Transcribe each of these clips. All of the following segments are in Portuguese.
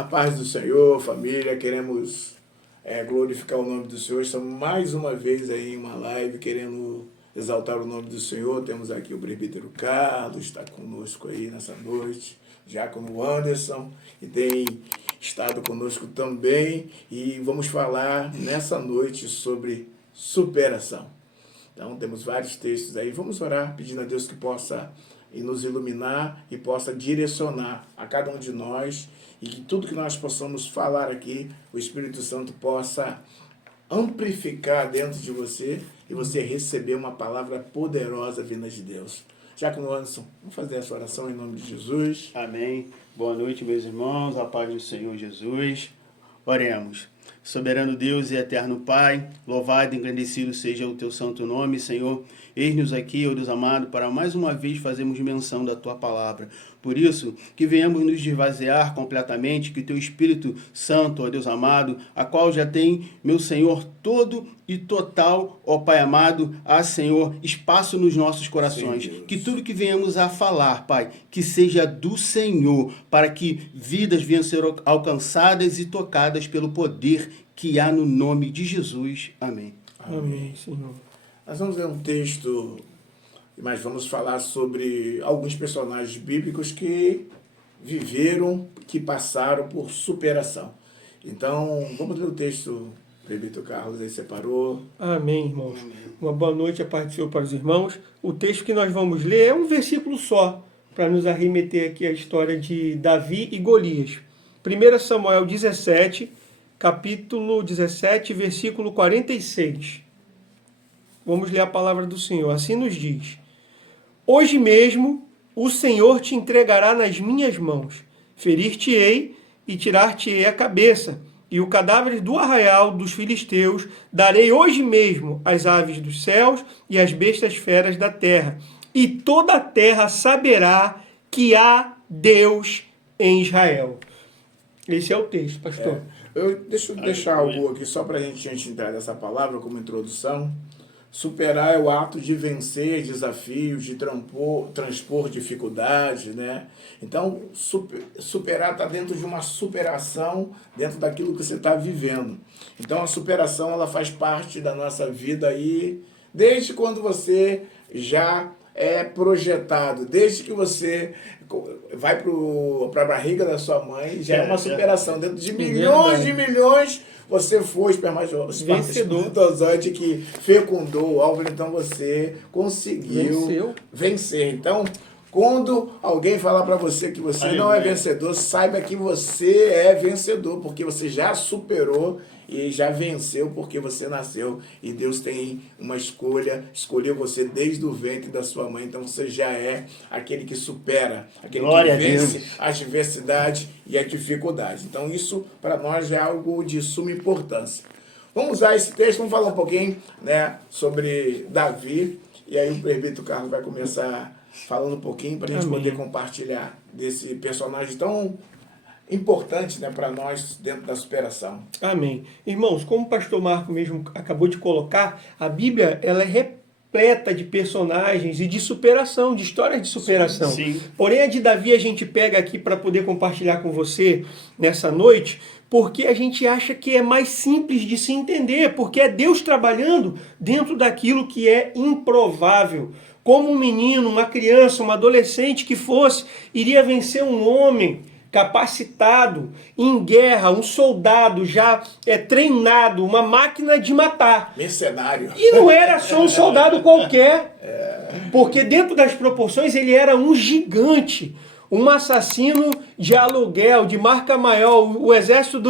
A paz do Senhor, família, queremos glorificar o nome do Senhor. Estamos mais uma vez aí em uma live querendo exaltar o nome do Senhor. Temos aqui o presbítero Carlos, está conosco aí nessa noite, diácono Anderson, e tem estado conosco também. E vamos falar nessa noite sobre superação. Então temos vários textos aí. Vamos orar pedindo a Deus que possa nos iluminar e possa direcionar a cada um de nós, e que tudo que nós possamos falar aqui, o Espírito Santo possa amplificar dentro de você e você receber uma palavra poderosa vinda de Deus. Diácono Anderson, vamos fazer essa oração em nome de Jesus. Amém. Boa noite, meus irmãos, a paz do Senhor Jesus. Oremos. Soberano Deus e eterno Pai, louvado e engrandecido seja o teu santo nome, Senhor. Eis-nos aqui, ó Deus amado, para mais uma vez fazermos menção da tua palavra. Por isso, que venhamos nos esvaziar completamente, que o teu Espírito Santo, ó Deus amado, a qual já tem, meu Senhor, todo e total, ó Pai amado, Senhor, espaço nos nossos corações. Sim, que tudo que venhamos a falar, Pai, que seja do Senhor, para que vidas venham a ser alcançadas e tocadas pelo poder que há no nome de Jesus. Amém. Amém, Senhor. Nós vamos ler um texto, mas vamos falar sobre alguns personagens bíblicos que viveram, que passaram por superação. Então, vamos ler o texto. O presbítero Carlos aí separou. Amém, irmãos. Uma boa noite, a paz do Senhor para os irmãos. O texto que nós vamos ler é um versículo só, para nos arremeter aqui à história de Davi e Golias. 1 Samuel 17, capítulo 17, versículo 46. Vamos ler a palavra do Senhor. Assim nos diz: Hoje mesmo o Senhor te entregará nas minhas mãos. Ferir-te-ei e tirar-te-ei a cabeça. E o cadáver do arraial dos filisteus darei hoje mesmo às aves dos céus e às bestas feras da terra. E toda a terra saberá que há Deus em Israel. Esse é o texto, pastor. Deixa eu deixar algo aqui só para a gente, antes de entrar nessa palavra, como introdução. Superar é o ato de vencer desafios, de transpor dificuldades, né? Então, superar está dentro de uma superação, dentro daquilo que você está vivendo. Então, a superação, ela faz parte da nossa vida aí, desde quando você já é projetado, desde que você vai para a barriga da sua mãe, já é uma superação. Dentro de milhões de milhões, você foi espermatozoide que fecundou o óvulo, então você conseguiu vencer. Então, quando alguém falar para você que você não é vencedor, saiba que você é vencedor, porque você já superou e já venceu porque você nasceu. E Deus tem uma escolha, escolheu você desde o ventre da sua mãe, então você já é aquele que supera, aquele que vence a adversidade e a dificuldade. Então isso para nós é algo de suma importância. Vamos usar esse texto, vamos falar um pouquinho, né, sobre Davi, e aí o presbítero Carlos vai começar falando um pouquinho para a gente poder compartilhar desse personagem tão importante, né, para nós dentro da superação. Amém. Irmãos, como o pastor Marco mesmo acabou de colocar, a Bíblia ela é repleta de personagens e de superação, de histórias de superação. Sim. Porém, a de Davi a gente pega aqui para poder compartilhar com você nessa noite, porque a gente acha que é mais simples de se entender, porque é Deus trabalhando dentro daquilo que é improvável. Como um menino, uma criança, um adolescente que fosse, iria vencer um homem capacitado em guerra, um soldado já treinado, uma máquina de matar. Mercenário. E não era só um soldado qualquer, porque dentro das proporções ele era um gigante, um assassino de aluguel, de marca maior. O exército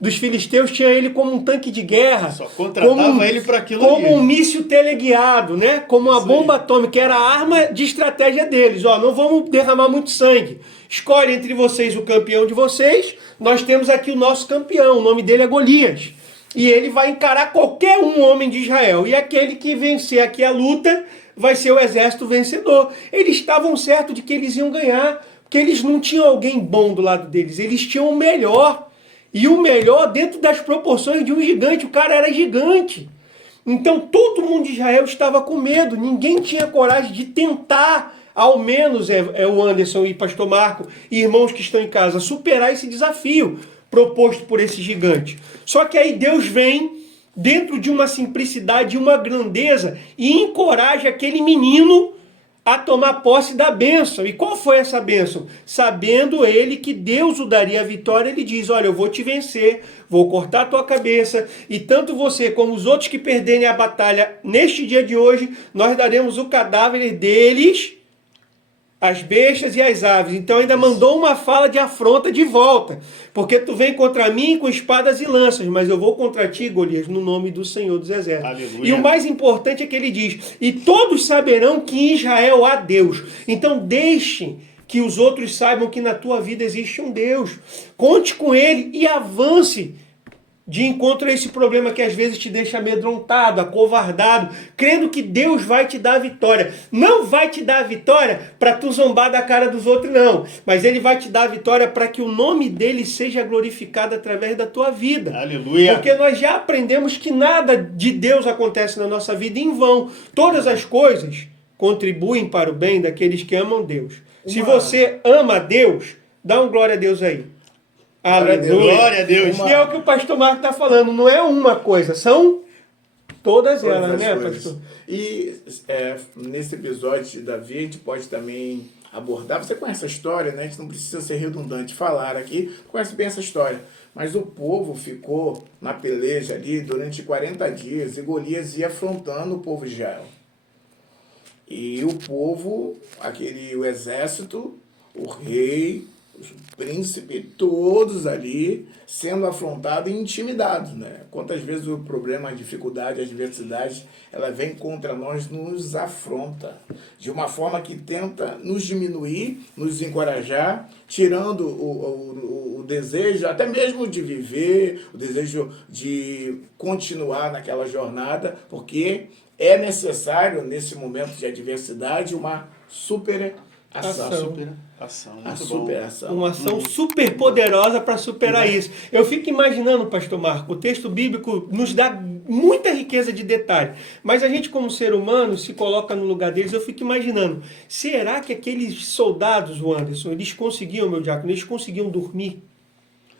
dos filisteus tinha ele como um tanque de guerra. Só contratava ele para aquilo ali. Como um míssil teleguiado, né? Como uma bomba atômica, que era a arma de estratégia deles. Ó, não vamos derramar muito sangue. Escolhe entre vocês o campeão de vocês. Nós temos aqui o nosso campeão. O nome dele é Golias. E ele vai encarar qualquer homem de Israel. E aquele que vencer aqui a luta vai ser o exército vencedor. Eles estavam certos de que eles iam ganhar, porque eles não tinham alguém bom do lado deles, eles tinham o melhor. E o melhor dentro das proporções de um gigante, o cara era gigante. Então todo mundo de Israel estava com medo, ninguém tinha coragem de tentar ao menos é o Anderson e pastor Marco e irmãos que estão em casa, superar esse desafio proposto por esse gigante. Só que aí Deus vem dentro de uma simplicidade e uma grandeza e encoraja aquele menino a tomar posse da bênção. E qual foi essa bênção? Sabendo ele que Deus o daria a vitória, ele diz, olha, eu vou te vencer, vou cortar a tua cabeça, e tanto você como os outros que perderem a batalha neste dia de hoje, nós daremos o cadáver deles, as bestas e as aves. Então ainda mandou uma fala de afronta de volta, porque tu vem contra mim com espadas e lanças, mas eu vou contra ti, Golias, no nome do Senhor dos Exércitos. Aleluia. E o mais importante é que ele diz, e todos saberão que em Israel há Deus. Então deixe que os outros saibam que na tua vida existe um Deus. Conte com ele e avance de encontro a esse problema que às vezes te deixa amedrontado, acovardado, crendo que Deus vai te dar a vitória. Não vai te dar a vitória para tu zombar da cara dos outros, não. Mas ele vai te dar a vitória para que o nome dele seja glorificado através da tua vida. Aleluia. Porque nós já aprendemos que nada de Deus acontece na nossa vida em vão. Todas as coisas contribuem para o bem daqueles que amam Deus. Se você ama a Deus, dá um glória a Deus aí. Aleluia. Glória a Deus. E é o que o pastor Marco está falando, não é uma coisa, são todas elas, né, pastor? E nesse episódio de Davi, a gente pode também abordar, você conhece a história, né? A gente não precisa ser redundante falar aqui, conhece bem essa história. Mas o povo ficou na peleja ali durante 40 dias e Golias ia afrontando o povo de Israel. E o povo, o exército, o rei, o príncipe, todos ali sendo afrontados e intimidados, né? Quantas vezes o problema, a dificuldade, a adversidade, ela vem contra nós, nos afronta de uma forma que tenta nos diminuir, nos encorajar, tirando o desejo até mesmo de viver, o desejo de continuar naquela jornada, porque é necessário, nesse momento de adversidade, uma superação. Uma ação super poderosa para superar isso. Eu fico imaginando, pastor Marco, o texto bíblico nos dá muita riqueza de detalhe, mas a gente como ser humano se coloca no lugar deles. Eu fico imaginando, será que aqueles soldados, o Anderson, eles conseguiam, meu diácono, eles conseguiam dormir?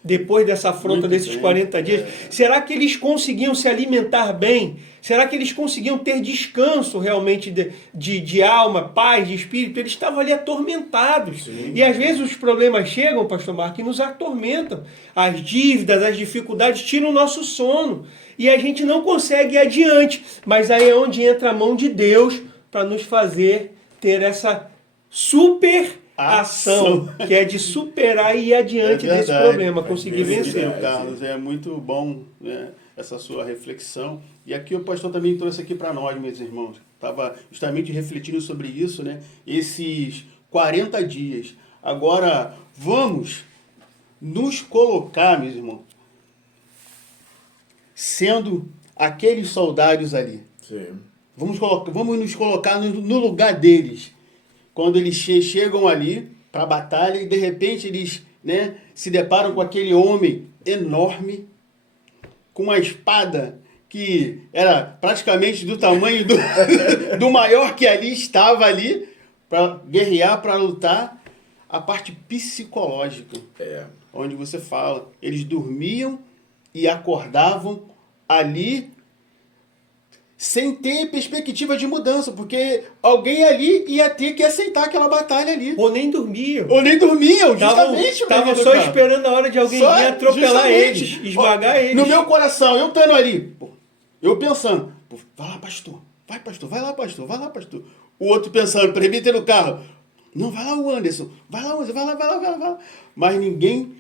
Depois dessa afronta desses 40 dias, será que eles conseguiam se alimentar bem? Será que eles conseguiam ter descanso realmente de alma, paz, de espírito? Eles estavam ali atormentados. Sim. E às vezes os problemas chegam, pastor Marco, e nos atormentam. As dívidas, as dificuldades tiram o nosso sono. E a gente não consegue ir adiante. Mas aí é onde entra a mão de Deus para nos fazer ter essa ação, que é de superar e ir adiante desse problema, conseguir vencer. Carlos, é muito bom, né, essa sua reflexão. E aqui o pastor também trouxe aqui para nós, meus irmãos. Estava justamente refletindo sobre isso, né? Esses 40 dias. Agora, vamos nos colocar, meus irmãos, sendo aqueles soldados ali. Sim. Vamos nos colocar no lugar deles. Quando eles chegam ali para a batalha e de repente eles, né, se deparam com aquele homem enorme, com uma espada que era praticamente do tamanho do maior que ali estava ali, para guerrear, para lutar. A parte psicológica, onde você fala, eles dormiam e acordavam ali sem ter perspectiva de mudança, porque alguém ali ia ter que aceitar aquela batalha ali. Ou nem dormiam. Justamente. Estavam só esperando a hora de alguém vir atropelar eles, esmagar eles. No meu coração, eu estando ali, eu pensando, vai lá, pastor, vai lá, pastor. O outro pensando, presbítero no carro, não, vai lá o Anderson, vai lá. Mas ninguém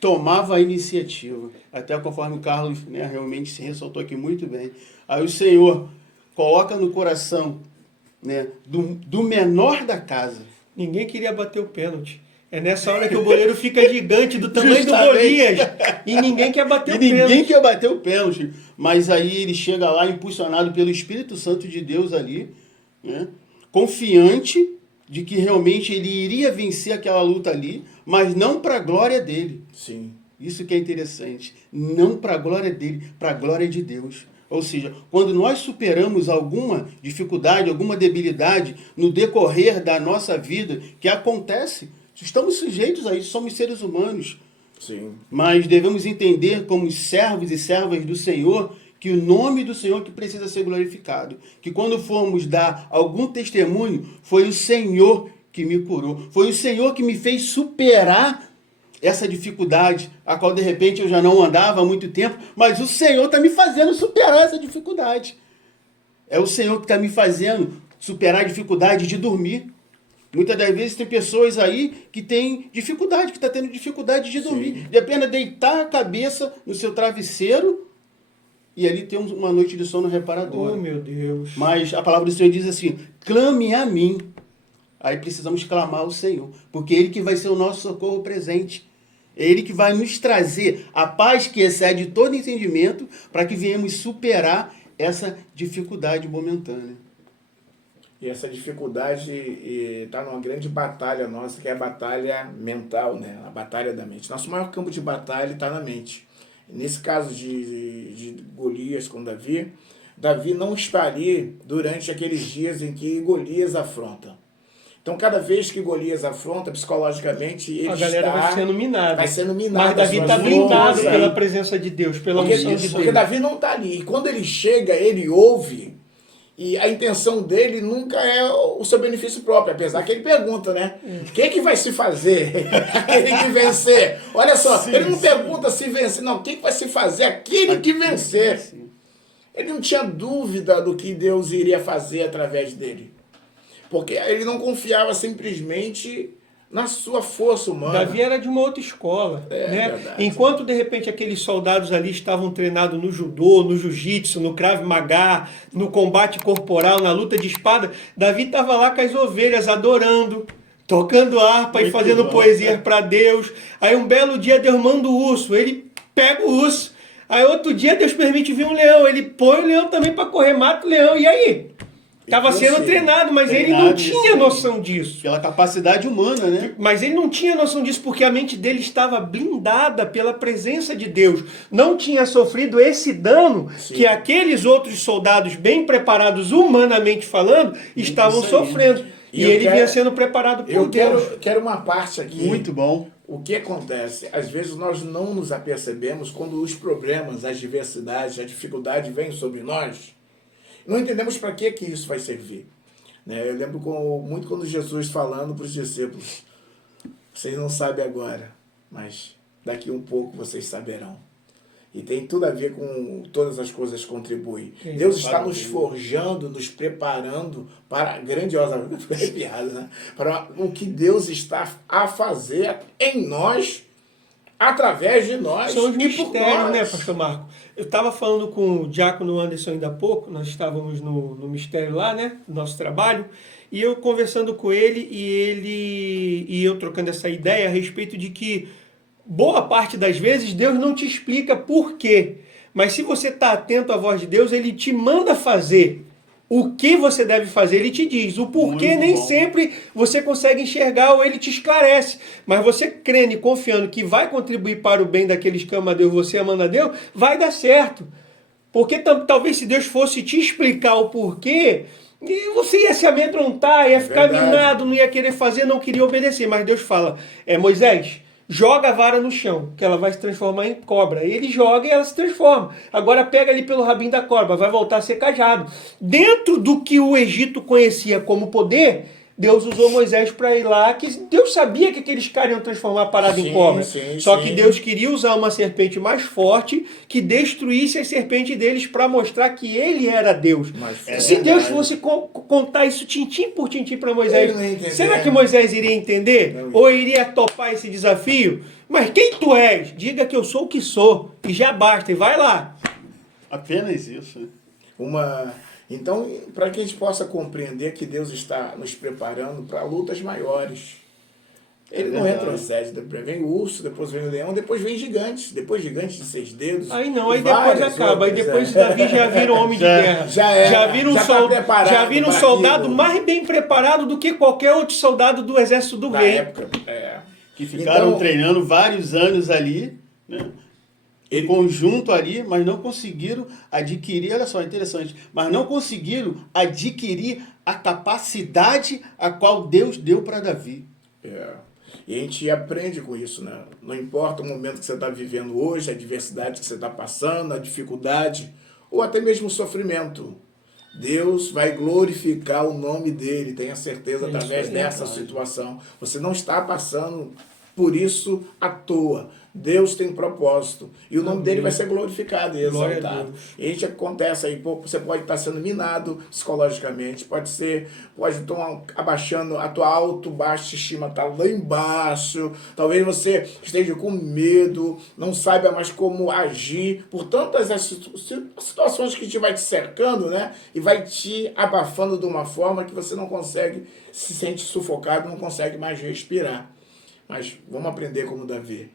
tomava a iniciativa. Até conforme o Carlos, né, realmente se ressaltou aqui muito bem. Aí o Senhor coloca no coração, né, do menor da casa. Ninguém queria bater o pênalti. É nessa hora que o goleiro fica gigante do tamanho do Golias. E ninguém quer bater o pênalti. Ninguém quer bater o pênalti. Mas aí ele chega lá impulsionado pelo Espírito Santo de Deus ali, né, confiante de que realmente ele iria vencer aquela luta ali, mas não para a glória dele. Sim. Isso que é interessante. Não para a glória dele, para a glória de Deus. Ou seja, quando nós superamos alguma dificuldade, alguma debilidade no decorrer da nossa vida, que acontece, estamos sujeitos a isso, somos seres humanos. Sim. Mas devemos entender como servos e servas do Senhor, que o nome do Senhor que precisa ser glorificado. Que quando formos dar algum testemunho, foi o Senhor que me curou. Foi o Senhor que me fez superar essa dificuldade, a qual de repente eu já não andava há muito tempo, mas o Senhor está me fazendo superar essa dificuldade. É o Senhor que está me fazendo superar a dificuldade de dormir. Muitas das vezes tem pessoas aí que têm dificuldade, que estão tendo dificuldade de dormir. Sim. De apenas deitar a cabeça no seu travesseiro e ali ter uma noite de sono reparadora. Oh, meu Deus. Mas a palavra do Senhor diz assim, clame a mim. Aí precisamos clamar ao Senhor, porque é Ele que vai ser o nosso socorro presente. É Ele que vai nos trazer a paz que excede todo entendimento para que venhamos superar essa dificuldade momentânea. E essa dificuldade está numa grande batalha nossa, que é a batalha mental, né? A batalha da mente. Nosso maior campo de batalha está na mente. Nesse caso de Golias com Davi, Davi não está ali durante aqueles dias em que Golias afronta. Então, cada vez que Golias afronta, psicologicamente, ele A galera vai sendo minada. Vai sendo minada. Mas Davi está blindado pela presença de Deus, pela unção de Porque Deus. Davi não está ali. E quando ele chega, ele ouve, e a intenção dele nunca é o seu benefício próprio, apesar que ele pergunta, né? Quem que vai se fazer? Aquele que vencer. Olha só, ele não pergunta se vencer, não. Quem que vai se fazer? Aquele que vencer. Ele não tinha dúvida do que Deus iria fazer através dele. Porque ele não confiava simplesmente na sua força humana. Davi era de uma outra escola, né? Verdade. Enquanto, de repente, aqueles soldados ali estavam treinados no judô, no jiu-jitsu, no krav maga, no combate corporal, na luta de espada, Davi estava lá com as ovelhas, adorando, tocando harpa e fazendo poesia para Deus. Aí um belo dia Deus manda o urso, ele pega o urso. Aí outro dia Deus permite vir um leão, ele põe o leão também para correr, mata o leão, e aí? Estava sendo treinado, mas ele não tinha noção disso. Pela capacidade humana, né? Mas ele não tinha noção disso porque a mente dele estava blindada pela presença de Deus. Não tinha sofrido esse dano que aqueles outros soldados bem preparados, humanamente falando, estavam sofrendo. E ele vinha sendo preparado por Deus. Eu quero uma parte aqui. Muito bom. O que acontece? Às vezes nós não nos apercebemos quando os problemas, as diversidades, a dificuldade vêm sobre nós. Não entendemos para que isso vai servir. Né? Eu lembro muito quando Jesus falando para os discípulos, vocês não sabem agora, mas daqui um pouco vocês saberão. E tem tudo a ver com todas as coisas que contribuem. Deus está nos forjando, nos preparando para a grandiosa, né? Para o que Deus está a fazer em nós, através de nós. São os e por mistérios, nós. né, pastor Marco? Eu estava falando com o diácono Anderson ainda há pouco, nós estávamos no mistério lá, né, no nosso trabalho, e eu conversando com ele e eu trocando essa ideia a respeito de que boa parte das vezes Deus não te explica por quê, mas se você está atento à voz de Deus, Ele te manda fazer o que você deve fazer, Ele te diz. O porquê nem sempre você consegue enxergar ou Ele te esclarece. Mas você crendo e confiando que vai contribuir para o bem daqueles que amam a Deus, você amando a Deus, vai dar certo. Porque talvez se Deus fosse te explicar o porquê, você ia se amedrontar, ia ficar minado, não ia querer fazer, não queria obedecer. Mas Deus fala, Moisés, joga a vara no chão, que ela vai se transformar em cobra. Ele joga e ela se transforma. Agora pega ali pelo rabinho da cobra, vai voltar a ser cajado. Dentro do que o Egito conhecia como poder, Deus usou Moisés para ir lá, que Deus sabia que aqueles caras iam transformar a parada em cobra. Só que Deus queria usar uma serpente mais forte que destruísse a serpente deles para mostrar que ele era Deus. Se Deus fosse contar isso tintim por tintim para Moisés, será que Moisés iria entender? Ou iria topar esse desafio? Mas quem tu és? Diga que eu sou o que sou. E já basta. E vai lá. Apenas isso. Então, para que a gente possa compreender que Deus está nos preparando para lutas maiores. Ele não retrocede, depois vem o urso, depois vem o leão, depois vem gigantes, depois gigantes de 6 dedos. Aí não, aí depois acaba, aí depois Davi já vira um homem de guerra. Já vira um soldado mais bem preparado do que qualquer outro soldado do exército do rei. Que ficaram treinando vários anos ali, né? em conjunto ali, mas não conseguiram adquirir, olha só, interessante, mas não conseguiram adquirir a capacidade a qual Deus deu para Davi. E a gente aprende com isso, né? Não importa o momento que você está vivendo hoje, a adversidade que você está passando, a dificuldade, ou até mesmo o sofrimento. Deus vai glorificar o nome dele, tenha certeza, através dessa situação. Você não está passando por isso à toa. Deus tem propósito. E o nome dele vai ser glorificado e exaltado. E a gente acontece aí, você pode estar sendo minado psicologicamente, pode estar abaixando, a tua baixa estima está lá embaixo, talvez você esteja com medo, não saiba mais como agir, por tantas as situações que vai te cercando, né? E vai te abafando de uma forma que você não consegue, se sente sufocado, não consegue mais respirar. Mas vamos aprender como Davi.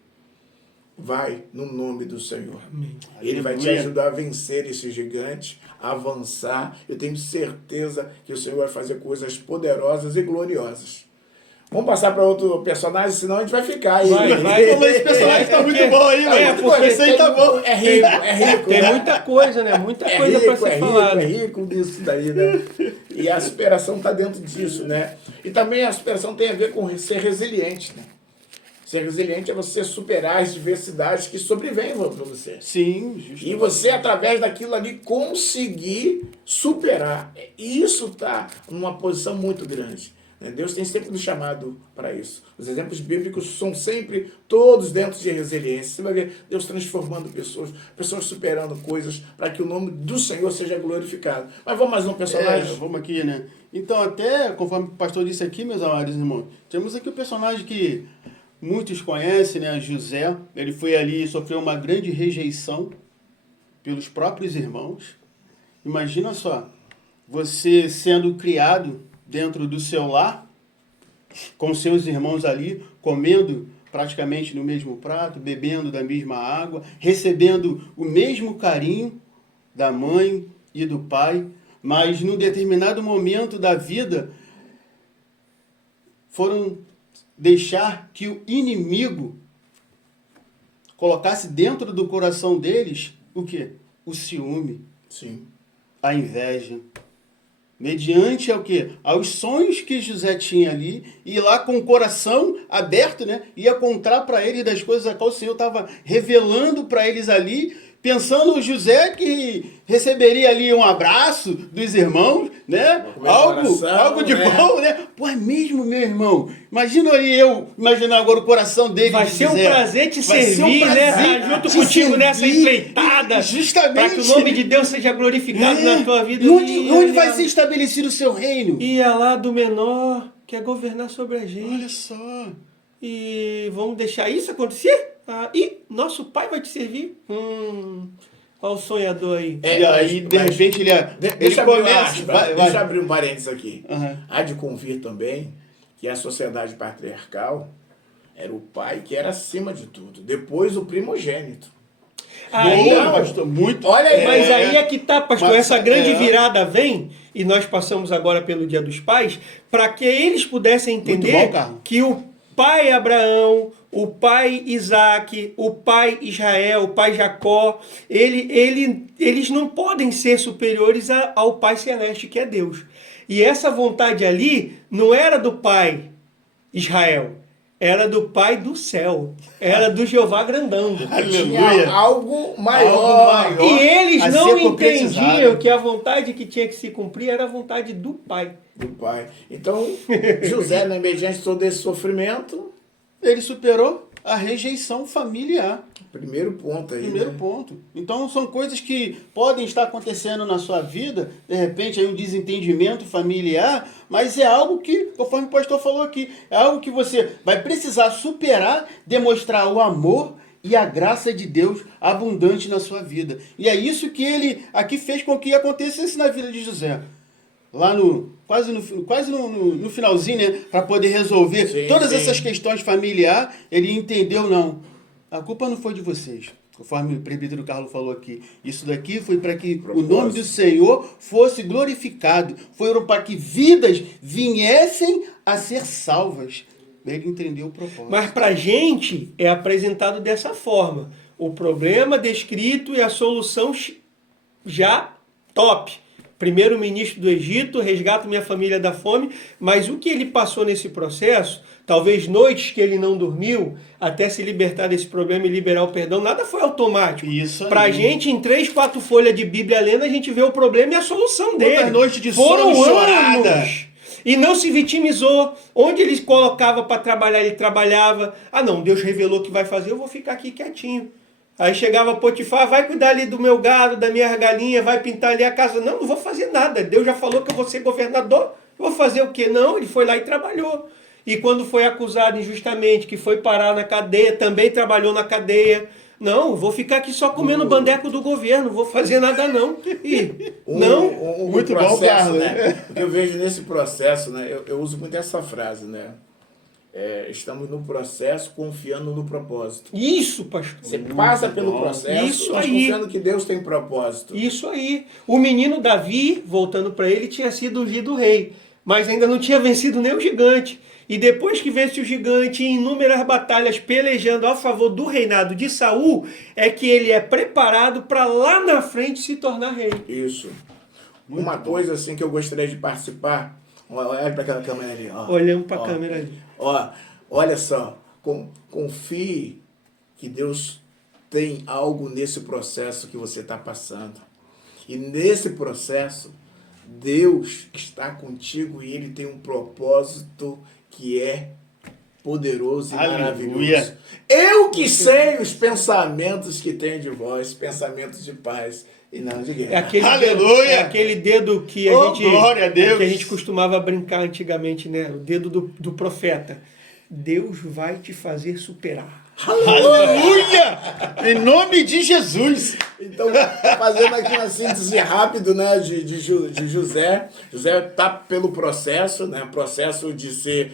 Vai no nome do Senhor. Amém. Ele vai te ajudar a vencer esse gigante, a avançar. Eu tenho certeza que o Senhor vai fazer coisas poderosas e gloriosas. Vamos passar para outro personagem, senão a gente vai ficar aí. Vai. Esse personagem está muito bom aí, mano. Esse aí tá bom. É rico. Tem muita coisa, né? Muita coisa para ser falada. É rico nisso daí, né? E a superação está dentro disso, né? E também a superação tem a ver com ser resiliente, né? Ser resiliente é você superar as diversidades que sobrevêm para você. Sim, justamente. E você, através daquilo ali, conseguir superar. E isso está numa posição muito grande. Deus tem sempre nos chamado para isso. Os exemplos bíblicos são sempre todos dentro de resiliência. Você vai ver Deus transformando pessoas superando coisas, para que o nome do Senhor seja glorificado. Mas vamos mais um personagem? Vamos aqui, né? Então, até, conforme o pastor disse aqui, meus amados irmãos, temos aqui o personagem que muitos conhecem, né? José. Ele foi ali, sofreu uma grande rejeição pelos próprios irmãos. Imagina só, você sendo criado dentro do seu lar, com seus irmãos ali, comendo praticamente no mesmo prato, bebendo da mesma água, recebendo o mesmo carinho da mãe e do pai, mas num determinado momento da vida foram deixar que o inimigo colocasse dentro do coração deles o quê? O ciúme. Sim. A inveja. Mediante ao quê? Aos sonhos que José tinha ali, e lá com o coração aberto, né? Ia contar para eles das coisas a qual o Senhor estava revelando para eles ali, pensando o José que receberia ali um abraço dos irmãos, né? Algo de bom, né? Pô, é mesmo, meu irmão. Imagina ali imaginar agora o coração dele. Vai ser um prazer te servir, né? Junto contigo nessa empreitada. Justamente. Para que o nome de Deus seja glorificado na tua vida. E onde vai ser estabelecido o seu reino? Ia lá do menor, quer governar sobre a gente. Olha só. E vamos deixar isso acontecer? E nosso pai vai te servir? Olha o sonhador aí. E aí, de repente, ele começa... Deixa eu abrir um parênteses aqui. Uhum. Há de convir também que a sociedade patriarcal era o pai que era acima de tudo. Depois, o primogênito. Pastor, muito. Olha aí. Mas aí é que tá, pastor. Essa grande virada vem, e nós passamos agora pelo Dia dos Pais, para que eles pudessem entender que o pai Abraão, o pai Isaac, o pai Israel, o pai Jacó, eles não podem ser superiores ao pai celeste, que é Deus. E essa vontade ali não era do pai Israel, era do pai do céu, era do Jeová grandão. Tinha algo maior. E eles não entendiam que a vontade que tinha que se cumprir era a vontade do pai. Do pai. Então, José, mediante todo esse sofrimento, ele superou a rejeição familiar. Primeiro ponto aí. Primeiro ponto. Então, são coisas que podem estar acontecendo na sua vida, de repente, aí um desentendimento familiar, mas é algo que, conforme o pastor falou aqui, é algo que você vai precisar superar, demonstrar o amor e a graça de Deus abundante na sua vida. E é isso que ele aqui fez com que acontecesse na vida de José. Lá quase no finalzinho, né, para poder resolver todas essas questões familiares, ele entendeu, não, a culpa não foi de vocês, conforme o presbítero Carlos falou aqui. Isso daqui foi para que o nome do Senhor fosse glorificado, foram para que vidas viessem a ser salvas. Ele entendeu o propósito. Mas para a gente é apresentado dessa forma. o problema descrito e a solução já top. Primeiro-ministro do Egito, resgato minha família da fome, mas o que ele passou nesse processo, talvez noites que ele não dormiu, até se libertar desse problema e liberar o perdão, nada foi automático. Isso aí. Pra gente, em 3, 4 folhas de Bíblia lendo, a gente vê o problema e a solução dele. Quantas noites de Foram sono chorada. anos. E não se vitimizou. Onde ele colocava para trabalhar, ele trabalhava. Ah não, Deus revelou que vai fazer, eu vou ficar aqui quietinho. Aí chegava Potifar, vai cuidar ali do meu gado, da minha galinha, vai pintar ali a casa. Não vou fazer nada. Deus já falou que eu vou ser governador. Vou fazer o quê? Não, ele foi lá e trabalhou. E quando foi acusado injustamente, que foi parar na cadeia, também trabalhou na cadeia. Não, vou ficar aqui só comendo bandeco do governo, não vou fazer nada não. E, não. Muito processo, bom, Carlos. Né? O que eu vejo nesse processo, né? Eu uso muito essa frase, né? Estamos no processo confiando no propósito. Isso, pastor. Você passa pelo processo, Isso mas aí. confiando que Deus tem propósito. Isso aí. O menino Davi, voltando para ele, tinha sido ungido rei, mas ainda não tinha vencido nem o gigante. E depois que vence o gigante em inúmeras batalhas pelejando a favor do reinado de Saul, é que ele é preparado para lá na frente se tornar rei. Isso. Uma coisa assim que eu gostaria de participar. Olha para aquela câmera ali. Ó. Olhando para a câmera ali. Ó, olha só. Confie que Deus tem algo nesse processo que você está passando. E nesse processo, Deus está contigo e Ele tem um propósito que é poderoso e maravilhoso. Eu que sei os pensamentos que tenho de vós, pensamentos de paz e não de guerra. Aleluia! Aquele dedo que a gente, glória a Deus. que a gente costumava brincar antigamente, né? O dedo do profeta. Deus vai te fazer superar. Aleluia! Em nome de Jesus. Então, fazendo aqui uma síntese rápida, né, de José. José está pelo processo, né? Processo de ser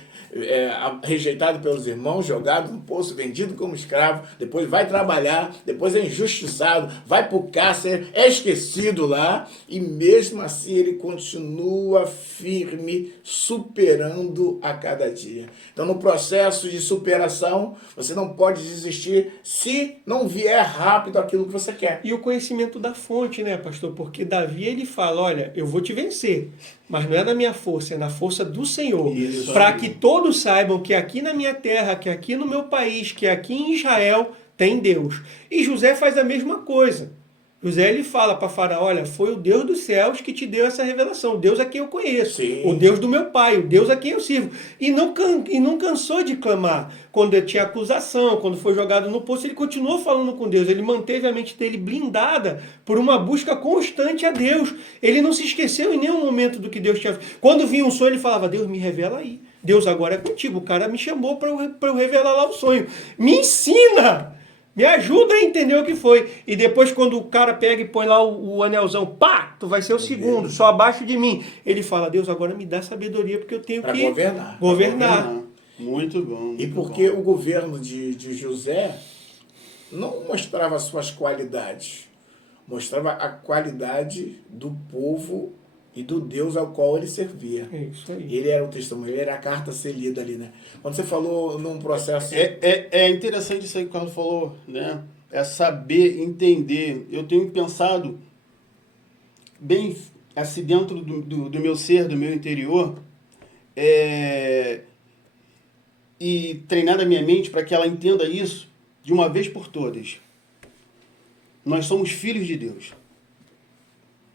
rejeitado pelos irmãos, jogado no poço, vendido como escravo, depois vai trabalhar, depois é injustiçado, vai para o cárcere, é esquecido lá, e mesmo assim ele continua firme, superando a cada dia. Então, no processo de superação, você não pode desistir se não vier rápido aquilo que você quer. E o conhecimento da fonte, né, pastor? Porque Davi, ele fala, olha, eu vou te vencer, mas não é na minha força, é na força do Senhor. Para que todos saibam que aqui na minha terra, que aqui no meu país, que aqui em Israel tem Deus. E José faz a mesma coisa. José, ele fala para Faraó, olha, foi o Deus dos céus que te deu essa revelação, o Deus a quem eu conheço, Sim. o Deus do meu pai, o Deus a quem eu sirvo. E não cansou de clamar. Quando tinha acusação, quando foi jogado no poço, ele continuou falando com Deus, ele manteve a mente dele blindada por uma busca constante a Deus. Ele não se esqueceu em nenhum momento do que Deus tinha feito. Quando vinha um sonho, ele falava, Deus, me revela aí. Deus agora é contigo, o cara me chamou para eu revelar lá o sonho. Me ensina! Me ajuda a entender o que foi. E depois, quando o cara pega e põe lá o anelzão, pá, tu vai ser o segundo, só abaixo de mim. Ele fala, Deus, agora me dá sabedoria, porque eu tenho que governar. Muito bom. E porque o governo de José não mostrava suas qualidades, mostrava a qualidade do povo e do Deus ao qual ele servia. É isso aí. Ele era o testemunho, ele era a carta a ser lida ali, né? Quando você falou num processo... É interessante isso aí que o Carlos falou, né? É saber entender. Eu tenho pensado bem assim dentro do meu ser, do meu interior, e treinar a minha mente para que ela entenda isso de uma vez por todas. Nós somos filhos de Deus.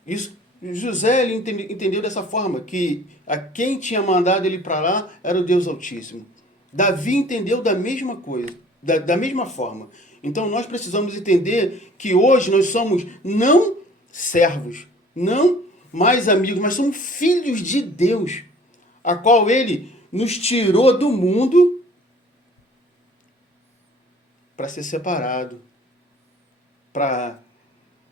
Isso. José ele entendeu dessa forma, que a quem tinha mandado ele para lá era o Deus Altíssimo. Davi entendeu da mesma coisa, da mesma forma. Então nós precisamos entender que hoje nós somos não servos, não mais amigos, mas somos filhos de Deus, a qual ele nos tirou do mundo para ser separado, para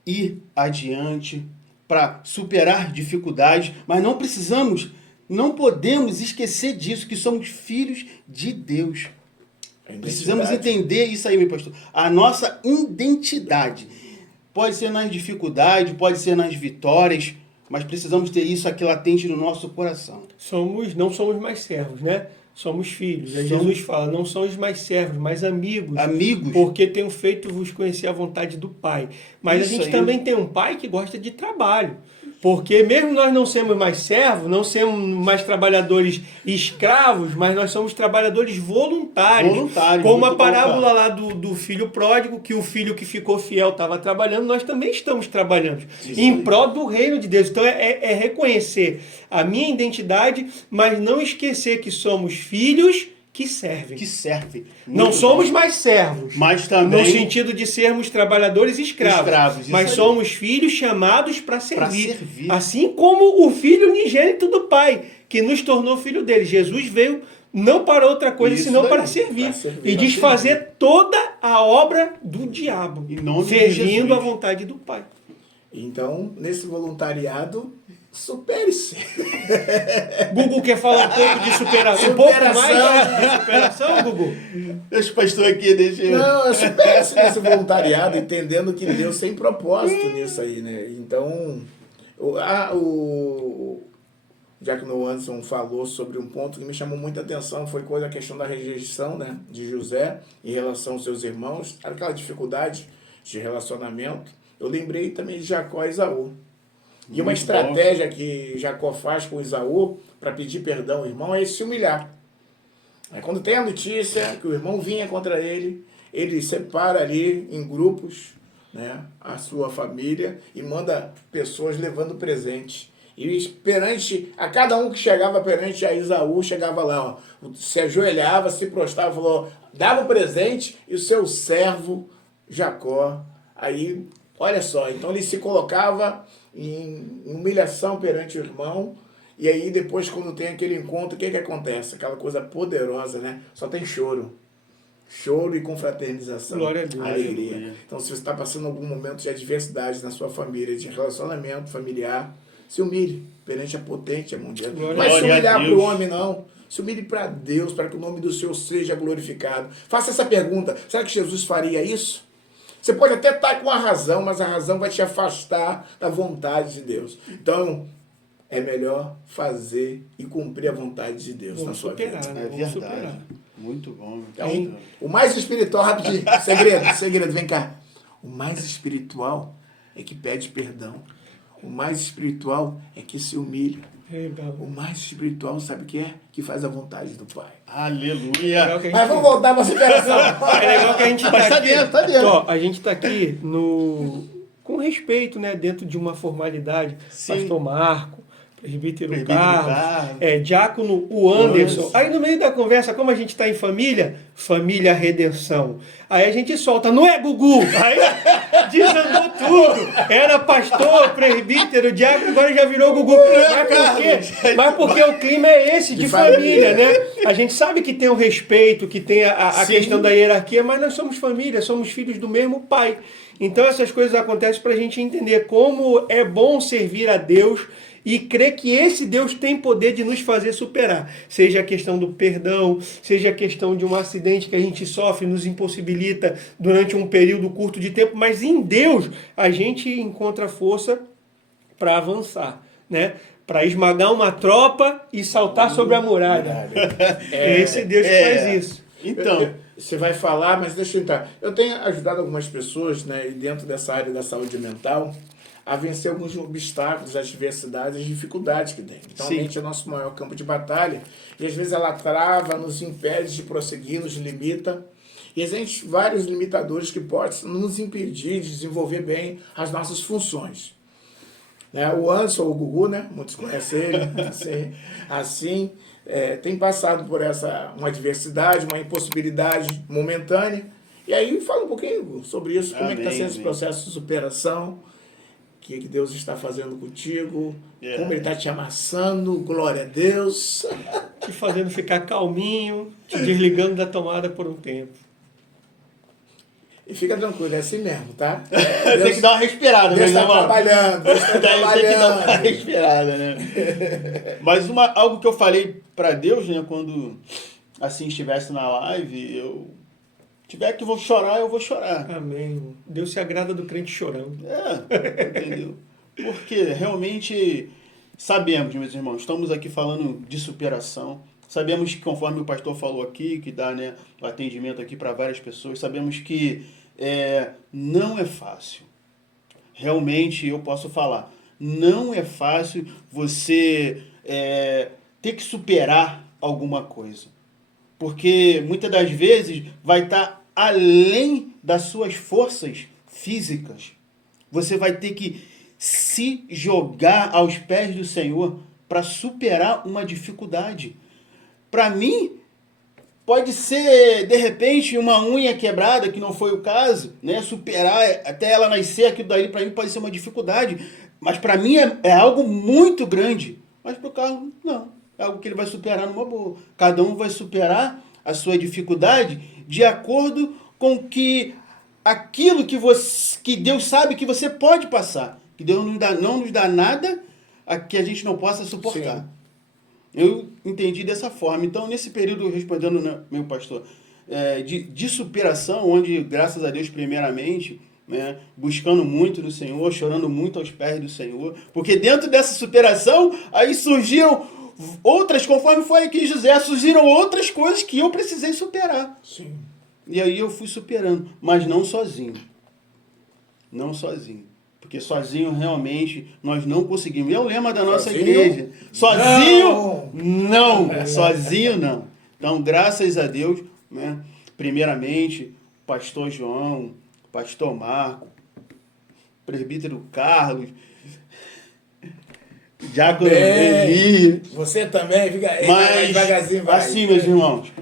ir adiante, para superar dificuldades, mas não podemos esquecer disso, que somos filhos de Deus. Precisamos entender isso aí, meu pastor. A nossa identidade pode ser nas dificuldades, pode ser nas vitórias, mas precisamos ter isso aqui latente no nosso coração. Não somos mais servos, né? somos filhos. Aí Jesus fala, não sois mais servos, mas amigos. Amigos. Porque tenho feito vos conhecer a vontade do Pai. Mas Isso a gente aí. também tem um pai que gosta de trabalho. Porque mesmo nós não sermos mais servos, não sermos mais trabalhadores escravos, mas nós somos trabalhadores voluntários. Como a parábola lá do filho pródigo, que o filho que ficou fiel estava trabalhando, nós também estamos trabalhando. Em prol do reino de Deus. Então é reconhecer a minha identidade, mas não esquecer que somos filhos que servem. Que servem. Não somos mais servos, mas também no sentido de sermos trabalhadores escravos, mas somos filhos chamados para servir. Assim como o filho unigênito do Pai, que nos tornou filho dele. Jesus veio não para outra coisa, senão para servir. E desfazer toda a obra do diabo, servindo à vontade do Pai. Então, nesse voluntariado, supere-se. Gugu quer falar um pouco de superação? Um pouco mais de superação, Gugu? Deixa o pastor aqui, deixa eu... Não, supere-se nesse voluntariado, entendendo que Deus tem propósito nisso aí, né? Então, o Jack Anderson falou sobre um ponto que me chamou muita atenção, foi a questão da rejeição, né, de José em relação aos seus irmãos, aquela dificuldade de relacionamento. Eu lembrei também de Jacó e Esaú. E uma estratégia que Jacó faz com Esaú para pedir perdão ao irmão é se humilhar. Aí quando tem a notícia que o irmão vinha contra ele, ele separa ali em grupos, né, a sua família e manda pessoas levando presente. E perante a cada um que chegava perante a Esaú, chegava lá, ó, se ajoelhava, se prostrava, falou, dava o presente e o seu servo Jacó. Aí, olha só, então ele se colocava em humilhação perante o irmão, e aí depois quando tem aquele encontro, o que acontece? Aquela coisa poderosa, né? Só tem choro. Choro e confraternização. Glória a Deus. Alegria. Então se você está passando algum momento de adversidade na sua família, de relacionamento familiar, se humilhe perante a potente, a mão de Deus. Não vai se humilhar para o homem, não. Se humilhe para Deus, para que o nome do Senhor seja glorificado. Faça essa pergunta, será que Jesus faria isso? Você pode até estar com a razão, mas a razão vai te afastar da vontade de Deus. Então, é melhor fazer e cumprir a vontade de Deus na sua vida. É verdade. Muito bom. Então, o mais espiritual, rapidinho, segredo, vem cá. O mais espiritual é que pede perdão. O mais espiritual é que se humilha. O mais espiritual, sabe o que é? Que faz a vontade do Pai. Aleluia! Mas vamos voltar para a superação. É legal que a gente está aqui. Tá dentro. Ó, a gente está aqui com respeito, né? Dentro de uma formalidade. Sim. Pastor Marco, presbítero Carlos, diácono o Anderson. Aí no meio da conversa, como a gente está em família Redenção. Aí a gente solta, não é, Gugu? Aí desandou tudo. Era pastor, presbítero, diácono, agora já virou Gugu. Mas porque o clima é esse, de família, né? A gente sabe que tem o respeito, que tem a questão da hierarquia, mas nós somos família, somos filhos do mesmo pai. Então essas coisas acontecem para a gente entender como é bom servir a Deus e crer que esse Deus tem poder de nos fazer superar. Seja a questão do perdão, seja a questão de um acidente que a gente sofre, nos impossibilita durante um período curto de tempo, mas em Deus a gente encontra força para avançar, né? Para esmagar uma tropa e saltar sobre a muralha. É esse Deus que faz isso. Então, você vai falar, mas deixa eu entrar. Eu tenho ajudado algumas pessoas, né, dentro dessa área da saúde mental, a vencer alguns obstáculos, adversidades, dificuldades que tem. Então, a mente é nosso maior campo de batalha. E às vezes ela trava, nos impede de prosseguir, nos limita. E existem vários limitadores que podem nos impedir de desenvolver bem as nossas funções. Né? O Anderson, o Gugu, né? Muitos conhecem ele, assim tem passado por uma adversidade, uma impossibilidade momentânea. E aí fala um pouquinho sobre isso, como é que está sendo esse processo de superação, o que Deus está fazendo contigo, como Ele está te amassando, glória a Deus. Te fazendo ficar calminho, te desligando da tomada por um tempo. E fica tranquilo, é assim mesmo, tá? Deus, tem que dar uma respirada. Deus está trabalhando, Deus está trabalhando. Tem que dar uma respirada, né? Mas algo que eu falei para Deus, né, quando assim estivesse na live, eu tiver que vou chorar, eu vou chorar. Amém. Deus se agrada do crente chorão. Entendeu? Porque realmente sabemos, meus irmãos, estamos aqui falando de superação. Sabemos que, conforme o pastor falou aqui, que dá, né, o atendimento aqui para várias pessoas, sabemos que não é fácil. Realmente, eu posso falar, não é fácil você ter que superar alguma coisa. Porque, muitas das vezes, vai estar além das suas forças físicas. Você vai ter que se jogar aos pés do Senhor para superar uma dificuldade. Para mim, pode ser, de repente, uma unha quebrada, que não foi o caso, né? Superar até ela nascer, aquilo daí para mim pode ser uma dificuldade. Mas para mim é algo muito grande. Mas para o Carlos, não. É algo que ele vai superar numa boa. Cada um vai superar a sua dificuldade de acordo com que aquilo que Deus sabe que você pode passar. Que Deus não nos dá nada que a gente não possa suportar. Sim. Eu entendi dessa forma. Então, nesse período, respondendo, né, meu pastor, de superação, onde, graças a Deus, primeiramente, né, buscando muito do Senhor, chorando muito aos pés do Senhor, porque dentro dessa superação, aí surgiram outras, conforme foi aqui em José, surgiram outras coisas que eu precisei superar. Sim. E aí eu fui superando, mas não sozinho. Não sozinho. Porque sozinho, realmente, nós não conseguimos. E é o lema da nossa igreja. Sozinho, não. Sozinho, não. Então, graças a Deus, né, primeiramente, pastor João, pastor Marco, presbítero Carlos, diácono Eli. Você também, fica mas, devagarzinho. Vai. Assim, meus irmãos,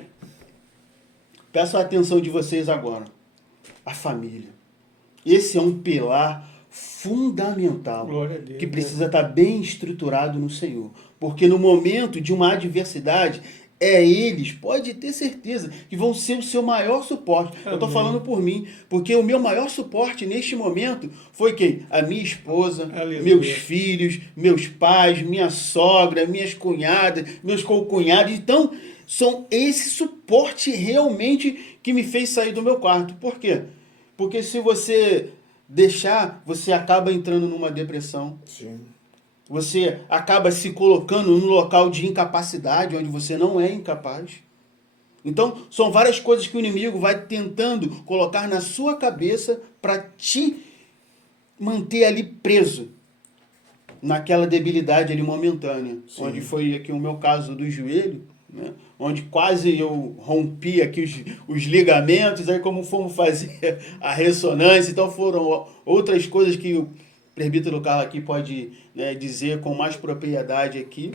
peço a atenção de vocês agora. A família. Esse é um pilar fundamental, que precisa estar bem estruturado no Senhor. Porque no momento de uma adversidade, eles, pode ter certeza, que vão ser o seu maior suporte. Amém. Eu estou falando por mim, porque o meu maior suporte neste momento foi quem? A minha esposa, aleluia, meus filhos, meus pais, minha sogra, minhas cunhadas, meus concunhados. Então, são esse suporte realmente que me fez sair do meu quarto. Por quê? Porque se você deixar, você acaba entrando numa depressão. Sim. Você acaba se colocando num local de incapacidade, onde você não é incapaz. Então, são várias coisas que o inimigo vai tentando colocar na sua cabeça para te manter ali preso naquela debilidade ali momentânea. Sim. Onde foi aqui o meu caso do joelho, né? Onde quase eu rompi aqui os ligamentos, aí como fomos fazer a ressonância, então foram outras coisas que o presbítero Carlos aqui pode, né, dizer com mais propriedade aqui,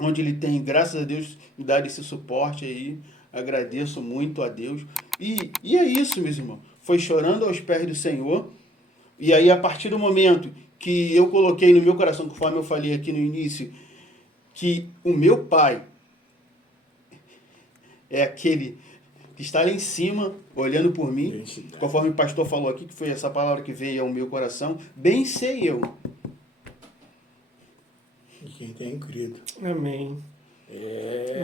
onde ele tem, graças a Deus, me dado esse suporte aí, agradeço muito a Deus, e é isso, meus irmãos, foi chorando aos pés do Senhor, e aí a partir do momento que eu coloquei no meu coração, conforme eu falei aqui no início, que o meu pai é aquele que está lá em cima, olhando por mim, conforme o pastor falou aqui, que foi essa palavra que veio ao meu coração, bem sei eu. E quem tem crido. Amém.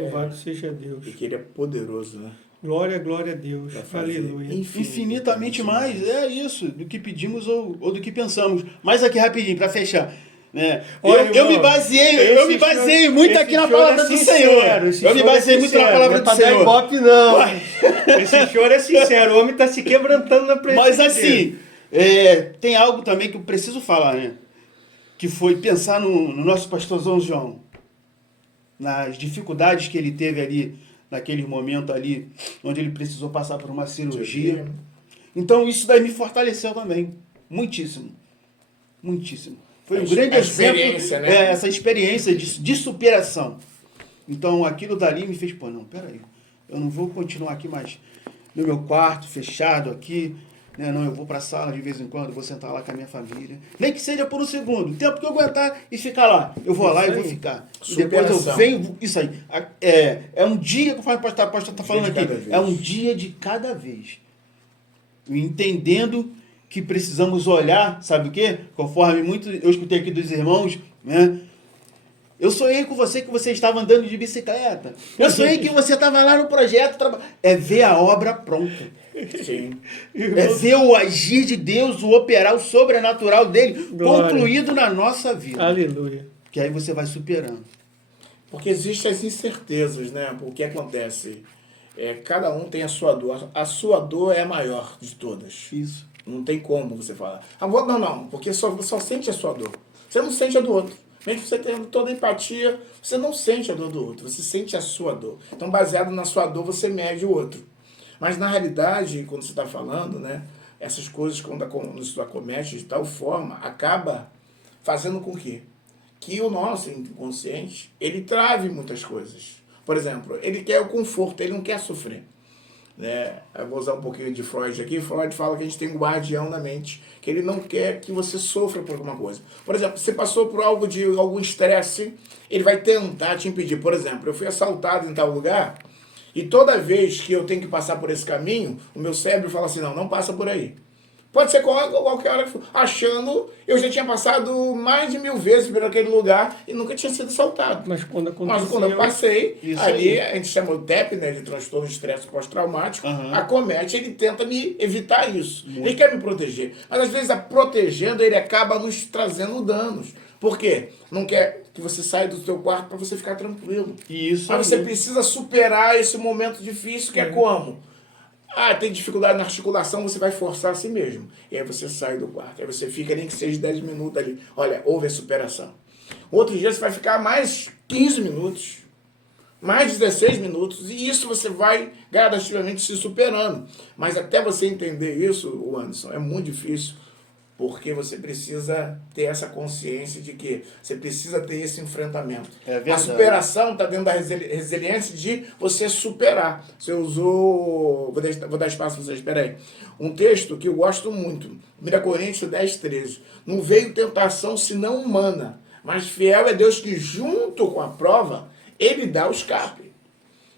Louvado seja Deus. E que ele é poderoso, né? Glória, glória a Deus. Aleluia. Infinitamente mais, é isso, do que pedimos ou do que pensamos. Mas aqui rapidinho, para fechar. Né? Eu me baseei muito aqui na palavra do Senhor. Eu me baseei muito na palavra do Senhor. Não é para dar ibope, não. Esse choro é sincero. O homem está se quebrantando na presença. Mas assim, tem algo também que eu preciso falar, né? Que foi pensar no nosso pastorzão João. Nas dificuldades que ele teve ali, naquele momento ali, onde ele precisou passar por uma cirurgia. Então isso daí me fortaleceu também. Muitíssimo. Muitíssimo. Foi um grande exemplo, né? Essa experiência de superação. Então, aquilo dali me fez, não, peraí, eu não vou continuar aqui mais no meu quarto, fechado aqui, né? Não, eu vou para a sala de vez em quando, vou sentar lá com a minha família, nem que seja por um segundo, o tempo que eu aguentar e ficar lá, eu vou lá e vou ficar. Superação. E depois eu venho, isso aí, é um dia, conforme o pastor está falando aqui, é um dia de cada vez. Entendendo que precisamos olhar, sabe o quê? Conforme muito eu escutei aqui dos irmãos, né? Eu sonhei com você que você estava andando de bicicleta. Eu sonhei que você estava lá no projeto. É ver a obra pronta. Sim. É ver o agir de Deus, o operar, o sobrenatural dele, glória, concluído na nossa vida. Aleluia. Que aí você vai superando. Porque existem as incertezas, né? O que acontece? Cada um tem a sua dor. A sua dor é a maior de todas. Isso. Não tem como você falar. Não, porque só sente a sua dor. Você não sente a do outro. Mesmo você tendo toda a empatia, você não sente a dor do outro, você sente a sua dor. Então, baseado na sua dor, você mede o outro. Mas, na realidade, quando você está falando, né, essas coisas, quando isso acomete de tal forma, acaba fazendo com que o nosso inconsciente, ele trave muitas coisas. Por exemplo, ele quer o conforto, ele não quer sofrer. Eu vou usar um pouquinho de Freud aqui. Freud fala que a gente tem um guardião na mente, que ele não quer que você sofra por alguma coisa. Por exemplo, você passou por algum estresse, ele vai tentar te impedir. Por exemplo, eu fui assaltado em tal lugar, e toda vez que eu tenho que passar por esse caminho, o meu cérebro fala assim, não passa por aí. Pode ser qualquer hora que for. Achando, eu já tinha passado mais de 1000 vezes por aquele lugar e nunca tinha sido assaltado. Mas quando eu passei, ali aí. a gente chama o TEP, né, de transtorno de estresse pós-traumático, Uhum. acomete, ele tenta me evitar isso. Ele quer me proteger. Mas às vezes, protegendo, ele acaba nos trazendo danos. Por quê? Não quer que você saia do seu quarto para você ficar tranquilo. Isso. Mas você precisa superar esse momento difícil, que é como? Tem dificuldade na articulação, você vai forçar a si mesmo. E aí você sai do quarto. Aí você fica nem que seja 10 minutos ali. Olha, houve a superação. Outro dia você vai ficar mais 15 minutos, mais 16 minutos, e isso você vai gradativamente se superando. Mas até você entender isso, Anderson, é muito difícil, porque você precisa ter essa consciência de que você precisa ter esse enfrentamento. A superação está dentro da resiliência de você superar. Você usou, vou dar espaço para vocês, espera aí, um texto que eu gosto muito, 1 Coríntios 10:13. Não veio tentação senão humana, mas fiel é Deus que junto com a prova, ele dá o escape.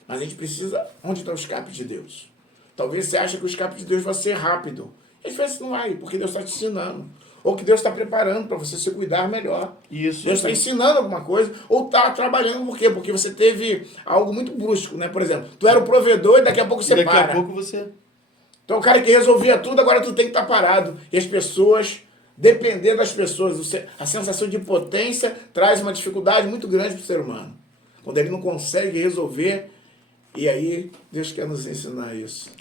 Mas a gente precisa, onde está o escape de Deus? Talvez você ache que o escape de Deus vai ser rápido. Às vezes não vai, porque Deus está te ensinando. Ou que Deus está preparando para você se cuidar melhor. Isso. Deus está ensinando alguma coisa, ou está trabalhando, por quê? Porque você teve algo muito brusco, né? Por exemplo, tu era o provedor e daqui a pouco você para. Daqui a pouco você... Então o cara que resolvia tudo, agora tu tem que estar parado. E as pessoas, depender das pessoas, a sensação de potência traz uma dificuldade muito grande para o ser humano. Quando ele não consegue resolver, e aí Deus quer nos ensinar isso.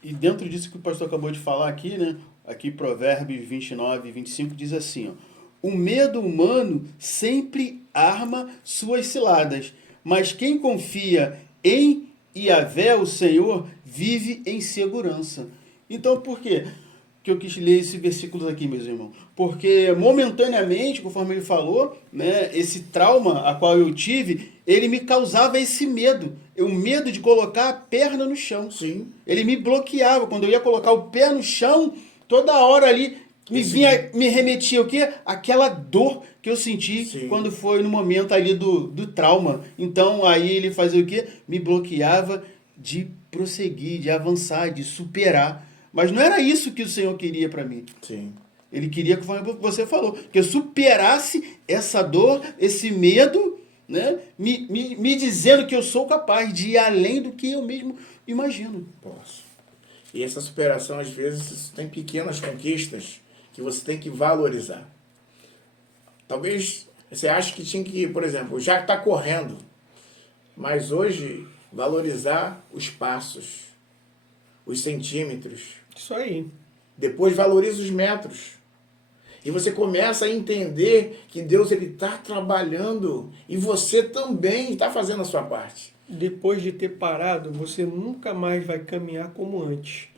E dentro disso que o pastor acabou de falar aqui, né? Aqui Provérbios 29 e 25 diz assim, ó, o medo humano sempre arma suas ciladas, mas quem confia em Yahvé, o Senhor, vive em segurança. Então, por quê que eu quis ler esse versículo aqui, meus irmãos? Porque momentaneamente, conforme ele falou, né, esse trauma a qual eu tive, ele me causava esse medo. O medo de colocar a perna no chão. Sim. Ele me bloqueava. Quando eu ia colocar o pé no chão, toda hora ali me remetia o quê? Aquela dor que eu senti Sim. quando foi no momento ali do trauma. Então aí ele fazia o quê? Me bloqueava de prosseguir, de avançar, de superar. Mas não era isso que o Senhor queria para mim. Sim. Ele queria, como você falou, que eu superasse essa dor, esse medo, né? Me dizendo que eu sou capaz de ir além do que eu mesmo imagino. Posso. E essa superação, às vezes, tem pequenas conquistas que você tem que valorizar. Talvez você ache que tinha que, por exemplo, já está correndo, mas hoje valorizar os passos, os centímetros. Isso aí. Depois valoriza os metros. E você começa a entender que Deus está trabalhando e você também está fazendo a sua parte. Depois de ter parado, você nunca mais vai caminhar como antes.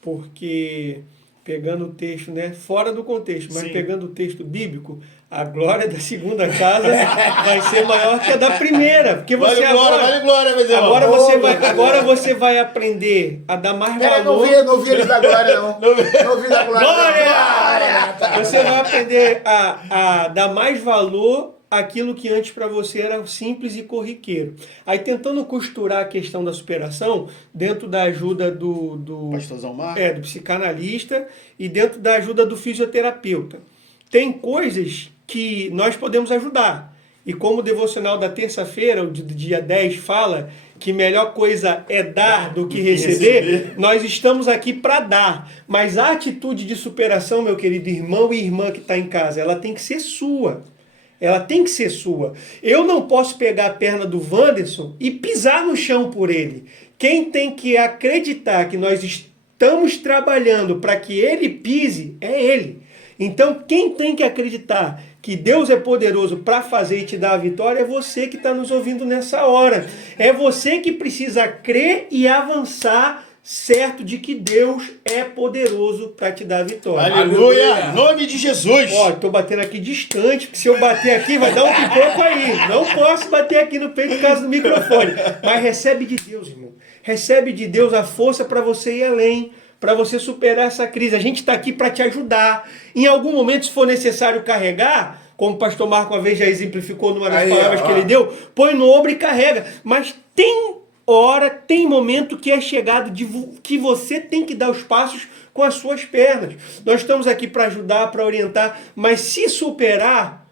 Porque, pegando o texto, né, fora do contexto, mas Sim. pegando o texto bíblico, a glória da segunda casa vai ser maior que a da primeira. Porque você vale glória, meu irmão. agora você vai aprender a dar mais Pera, valor. não ouvi eles da glória, não. Não ouvi da glória. Glória! Você vai aprender a dar mais valor àquilo que antes para você era simples e corriqueiro. Aí tentando costurar a questão da superação dentro da ajuda do Pastorzão Marcos. do psicanalista e dentro da ajuda do fisioterapeuta. Tem coisas que nós podemos ajudar. E como o devocional da terça-feira, o dia 10, fala que melhor coisa é dar do que receber, nós estamos aqui para dar. Mas a atitude de superação, meu querido irmão e irmã que está em casa, ela tem que ser sua. Ela tem que ser sua. Eu não posso pegar a perna do Wanderson e pisar no chão por ele. Quem tem que acreditar que nós estamos trabalhando para que ele pise é ele. Então, quem tem que acreditar que Deus é poderoso para fazer e te dar a vitória é você que está nos ouvindo nessa hora. É você que precisa crer e avançar certo de que Deus é poderoso para te dar a vitória. Aleluia! Em nome de Jesus! Ó, estou batendo aqui distante, porque se eu bater aqui vai dar um pipoco aí. Não posso bater aqui no peito por causa do microfone. Mas recebe de Deus, irmão. Recebe de Deus a força para você ir além, para você superar essa crise. A gente está aqui para te ajudar. Em algum momento, se for necessário carregar, como o pastor Marco uma vez já exemplificou numa das palavras que ele deu, põe no ombro e carrega. Mas tem hora, tem momento que é chegado que você tem que dar os passos com as suas pernas. Nós estamos aqui para ajudar, para orientar, mas se superar,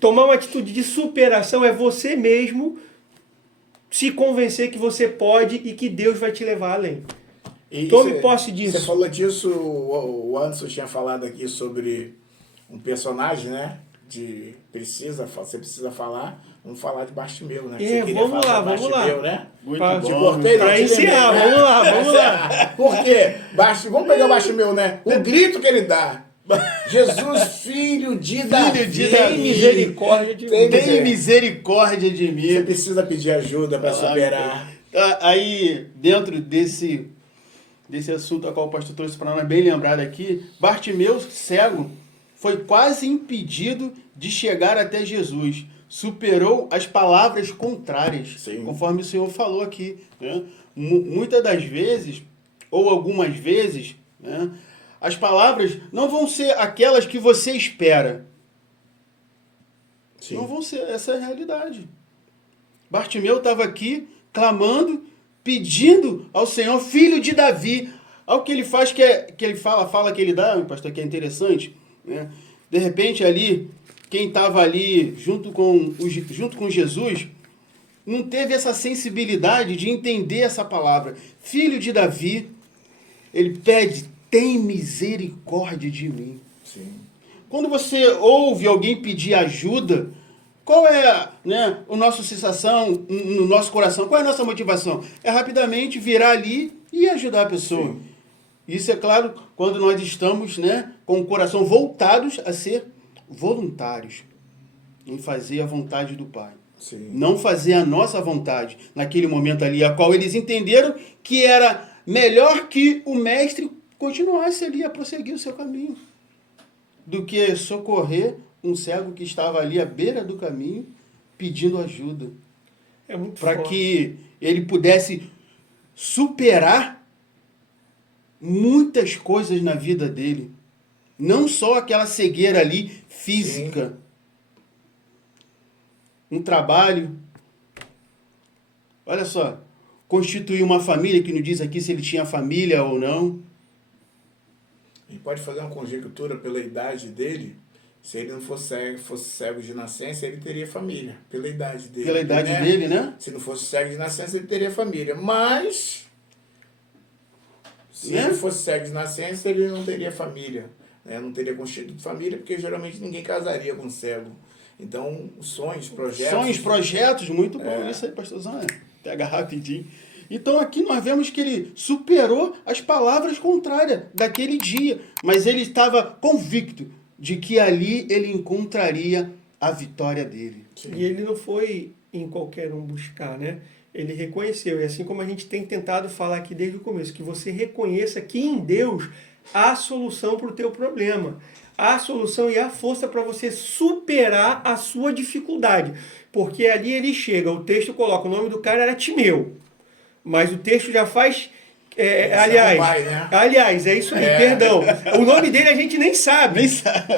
tomar uma atitude de superação é você mesmo se convencer que você pode e que Deus vai te levar além. Tome posse disso. Você falou disso, o Anderson tinha falado aqui sobre um personagem, né? Você precisa falar, vamos falar de Bartimeu, né? Vamos lá. Né? Muito bom. Para encerrar, vamos lá. Por quê? Vamos pegar o Bartimeu, né? O grito que ele dá. Jesus, filho de Davi, tem misericórdia de mim. Tem misericórdia de mim. Você precisa pedir ajuda para superar. Aí, dentro desse assunto a qual o pastor trouxe para nós, bem lembrado aqui, Bartimeu, cego, foi quase impedido de chegar até Jesus. Superou as palavras contrárias, Sim. Conforme o Senhor falou aqui. Né? Muitas das vezes, ou algumas vezes, né, as palavras não vão ser aquelas que você espera. Sim. Não vão ser, essa é a realidade. Bartimeu estava aqui, clamando, pedindo ao Senhor, filho de Davi. Ao que ele faz, que ele fala que ele dá, pastor, que é interessante, né? De repente ali, quem estava ali junto com Jesus, não teve essa sensibilidade de entender essa palavra. Filho de Davi, ele pede, tem misericórdia de mim. Sim. Quando você ouve alguém pedir ajuda, qual é, a nossa sensação no nosso coração? Qual é a nossa motivação? É rapidamente virar ali e ajudar a pessoa. Sim. Isso é claro quando nós estamos, com o coração voltados a ser voluntários em fazer a vontade do Pai. Sim. Não fazer a nossa vontade naquele momento ali, a qual eles entenderam que era melhor que o mestre continuasse ali a prosseguir o seu caminho, do que socorrer um cego que estava ali à beira do caminho pedindo ajuda. É muito Para forte. que ele pudesse superar muitas coisas na vida dele. Não só aquela cegueira ali física. Sim. Um trabalho. Olha só. Constituir uma família, que não diz aqui se ele tinha família ou não. A gente pode fazer uma conjectura pela idade dele. Se ele não fosse cego de nascença, ele teria família. Pela idade dele. Pela idade dele, né? Se não fosse cego de nascença, ele teria família. Mas, se Né? ele fosse cego de nascença, ele não teria família. Né? Não teria constituído família, porque geralmente ninguém casaria com cego. Então, sonhos, projetos... muito bom. Isso aí, pastorzão, pega rapidinho. Então aqui nós vemos que ele superou as palavras contrárias daquele dia. Mas ele estava convicto de que ali ele encontraria a vitória dele. Sim. E ele não foi em qualquer um buscar, né? Ele reconheceu, e assim como a gente tem tentado falar aqui desde o começo, que você reconheça que em Deus há a solução para o teu problema. Há a solução e há a força para você superar a sua dificuldade. Porque ali ele chega, o texto coloca, o nome do cara era Timeu. Mas o texto já faz... aliás, é isso aí, perdão. O nome dele a gente nem sabe.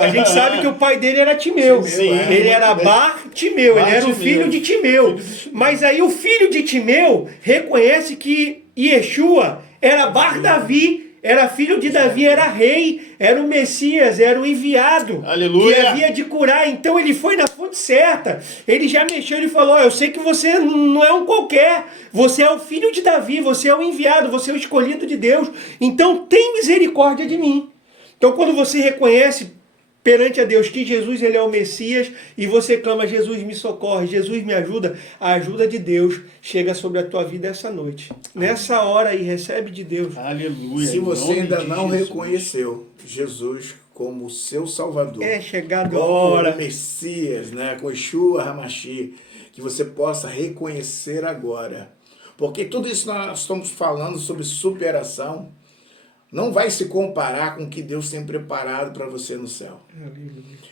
A gente sabe que o pai dele era Timeu. Sim, ele era Bartimeu, ele era o filho de Timeu. Mas aí o filho de Timeu reconhece que Yeshua era Bar-Davi, era filho de Davi, era rei, era o Messias, era o enviado. Aleluia. Que havia de curar. Então ele foi na fonte certa. Ele já mexeu e falou, eu sei que você não é um qualquer. Você é o filho de Davi, você é o enviado, você é o escolhido de Deus. Então tem misericórdia de mim. Então quando você reconhece perante a Deus que Jesus ele é o Messias e você clama, Jesus me socorre, Jesus me ajuda, a ajuda de Deus chega sobre a tua vida essa noite. Nessa hora aí, recebe de Deus. Aleluia. Se você ainda não Jesus. reconheceu Jesus como seu Salvador, É chegado a como hora. o Messias, né, com Yeshua Hamashi, que você possa reconhecer agora. Porque tudo isso nós estamos falando sobre superação, não vai se comparar com o que Deus tem preparado para você no céu.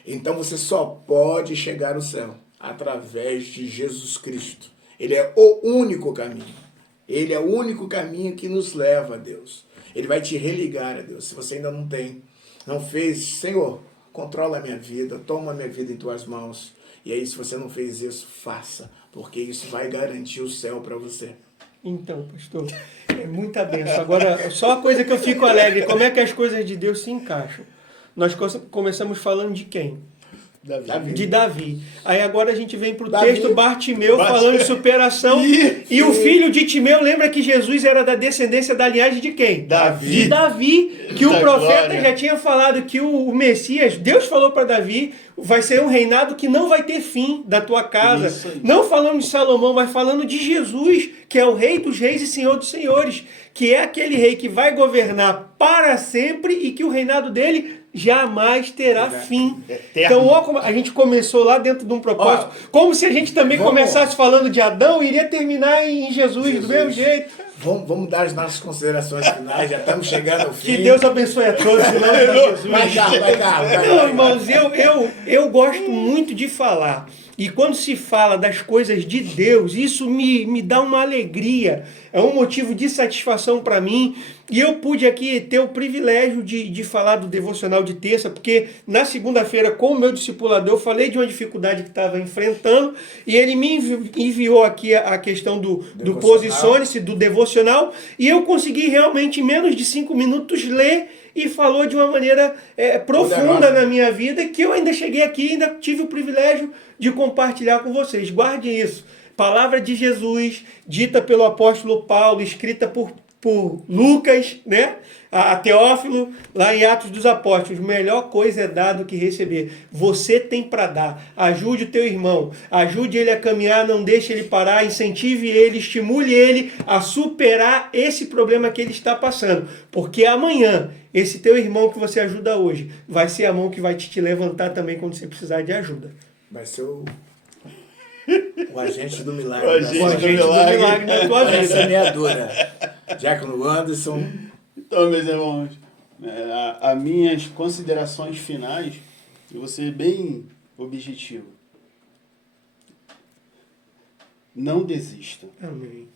Então você só pode chegar ao céu através de Jesus Cristo. Ele é o único caminho. Ele é o único caminho que nos leva a Deus. Ele vai te religar a Deus. Se você ainda não tem, não fez, Senhor, controla a minha vida, toma a minha vida em tuas mãos. E aí, se você não fez isso, faça, porque isso vai garantir o céu para você. Então, pastor, é muita bênção. Agora, só a coisa que eu fico alegre, como é que as coisas de Deus se encaixam? Nós começamos falando de quem? Davi. De Davi. Aí agora a gente vem para o Davi. texto Bartimeu falando de superação. E o filho de Timeu, lembra que Jesus era da descendência da linhagem de quem? Davi. De Davi, que o Da profeta glória. já tinha falado que o Messias, Deus falou para Davi, vai ser um reinado que não vai ter fim da tua casa. Isso aí. Não falando de Salomão, mas falando de Jesus, que é o rei dos reis e senhor dos senhores, que é aquele rei que vai governar para sempre e que o reinado dele jamais terá fim. Eterno. Então, ó, como a gente começou lá dentro de um propósito, como se a gente também começasse falando de Adão e iria terminar em Jesus do mesmo jeito. Vamos dar as nossas considerações finais, já estamos chegando ao fim. Que Deus abençoe a todos, em nome de Jesus. Vai, Carlos, vai, Carlos. Não, irmãos, eu gosto muito de falar. E quando se fala das coisas de Deus, isso me dá uma alegria. É um motivo de satisfação para mim. E eu pude aqui ter o privilégio de falar do devocional de terça, porque na segunda-feira, com o meu discipulador, eu falei de uma dificuldade que estava enfrentando, e ele me enviou aqui a questão do posicione-se, do devocional, e eu consegui realmente, em menos de 5 minutos, ler e falou de uma maneira profunda na minha vida, que eu ainda cheguei aqui e ainda tive o privilégio de compartilhar com vocês. Guardem isso. Palavra de Jesus, dita pelo apóstolo Paulo, escrita por Lucas, né? A Teófilo, lá em Atos dos Apóstolos. Melhor coisa é dar do que receber. Você tem para dar. Ajude o teu irmão. Ajude ele a caminhar, não deixe ele parar. Incentive ele, estimule ele a superar esse problema que ele está passando. Porque amanhã, esse teu irmão que você ajuda hoje, vai ser a mão que vai te levantar também quando você precisar de ajuda. Vai ser o agente do milagre. O agente O agente do milagre na tua Essa vida. semeadura. Diácono Anderson. Então, meus irmãos, as minhas considerações finais, eu vou ser bem objetivo. Não desista. Amém.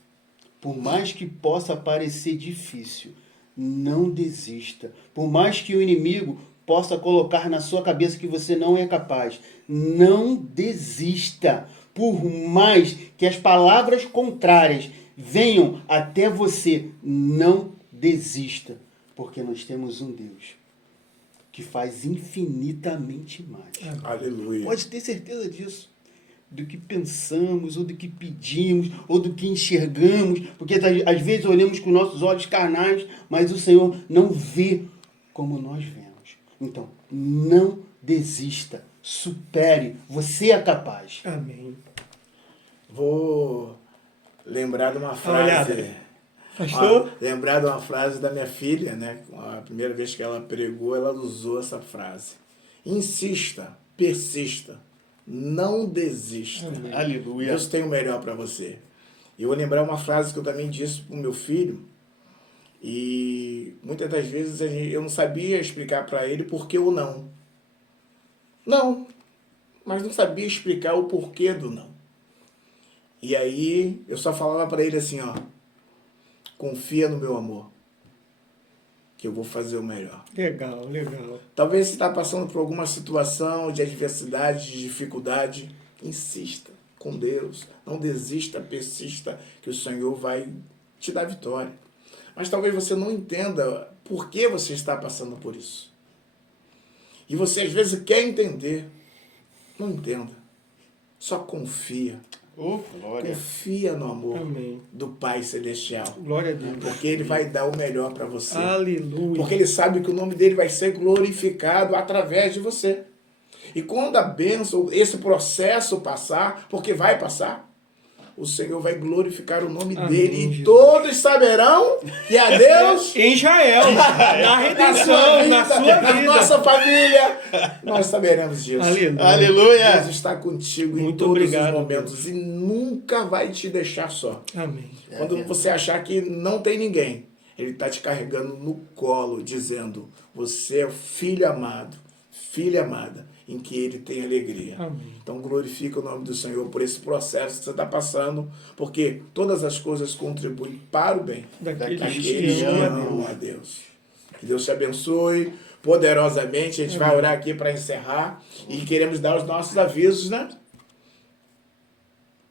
Por mais que possa parecer difícil, não desista. Por mais que o inimigo possa colocar na sua cabeça que você não é capaz, não desista. Por mais que as palavras contrárias venham até você, não desista. Porque nós temos um Deus que faz infinitamente mais. Aleluia. Pode ter certeza disso. Do que pensamos, ou do que pedimos, ou do que enxergamos, porque às vezes olhamos com nossos olhos carnais, mas o Senhor não vê como nós vemos. Então, não desista, supere, você é capaz. Amém. Vou lembrar de uma frase. Pastor? Lembrar de uma frase da minha filha, né? A primeira vez que ela pregou, ela usou essa frase. Insista, persista, não desista. Aleluia. Deus tem o melhor para você. E eu vou lembrar uma frase que eu também disse para o meu filho, e muitas das vezes eu não sabia explicar para ele por que o não. Não, mas não sabia explicar o porquê do não. E aí eu só falava para ele assim, ó, confia no meu amor, que eu vou fazer o melhor. Legal, legal. Talvez você está passando por alguma situação de adversidade, de dificuldade, insista com Deus, não desista, persista, que o Senhor vai te dar vitória. Mas talvez você não entenda por que você está passando por isso. E você às vezes quer entender, não entenda, só confia. Oh, glória. Confia no amor Amém. do Pai Celestial. Glória a Deus. Porque Ele vai dar o melhor para você. Aleluia. Porque Ele sabe que o nome dele vai ser glorificado através de você. E quando a bênção, esse processo passar, porque vai passar, o Senhor vai glorificar o nome Amém, dele. E Jesus. todos saberão que a Deus, Em Israel, na redenção, na sua na vida. nossa família, nós saberemos disso. Aleluia. Aleluia. Deus está contigo em Muito todos obrigado, os momentos e nunca vai te deixar só. Amém. Quando você achar que não tem ninguém, Ele está te carregando no colo, dizendo, você é o filho amado, filha amada, em que Ele tem alegria. Amém. Então glorifica o nome do Senhor por esse processo que você está passando, porque todas as coisas contribuem para o bem Daqueles daqueles que que amam. amam a Deus. Que Deus te abençoe poderosamente. A gente vai orar aqui para encerrar e queremos dar os nossos avisos, né?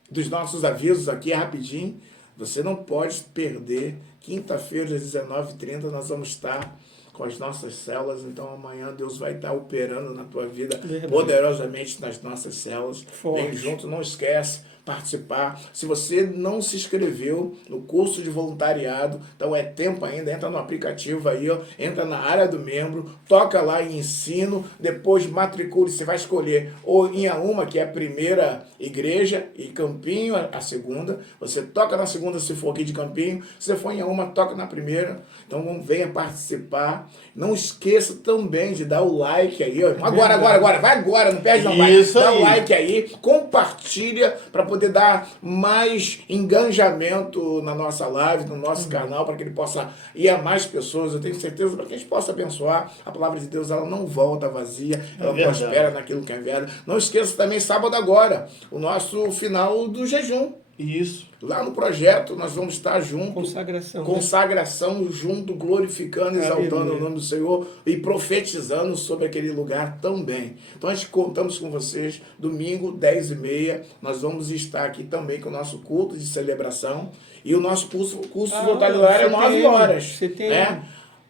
Dos nossos avisos aqui, rapidinho. Você não pode perder. Quinta-feira, às 19h30, nós vamos estar com as nossas células. Então, amanhã Deus vai estar operando na tua vida Verdade. poderosamente nas nossas células. Forte. Vem junto, não esquece participar. Se você não se inscreveu no curso de voluntariado, então é tempo ainda, entra no aplicativo aí, ó, entra na área do membro, toca lá em ensino, depois matricule, você vai escolher ou em Auma, que é a primeira igreja, e Campinho, a segunda. Você toca na segunda se for aqui de Campinho, se você for em Auma, toca na primeira. Então venha participar. Não esqueça também de dar o like aí, ó. Agora, vai agora, não perde não, vai. Isso Dá aí. o like aí, compartilha para poder dar mais engajamento na nossa live, no nosso canal, para que ele possa ir a mais pessoas. Eu tenho certeza para que a gente possa abençoar. A palavra de Deus, ela não volta vazia, ela verdade. prospera naquilo que é enviado. Não esqueça também, sábado agora, o nosso final do jejum. Isso. Lá no projeto, nós vamos estar juntos. Consagração. Consagração junto, glorificando, exaltando Aleluia. o nome do Senhor e profetizando sobre aquele lugar também. Então, a gente contamos com vocês, domingo, 10h30, nós vamos estar aqui também com o nosso culto de celebração e o nosso curso voluntariado é 9 horas. Você tem... Né?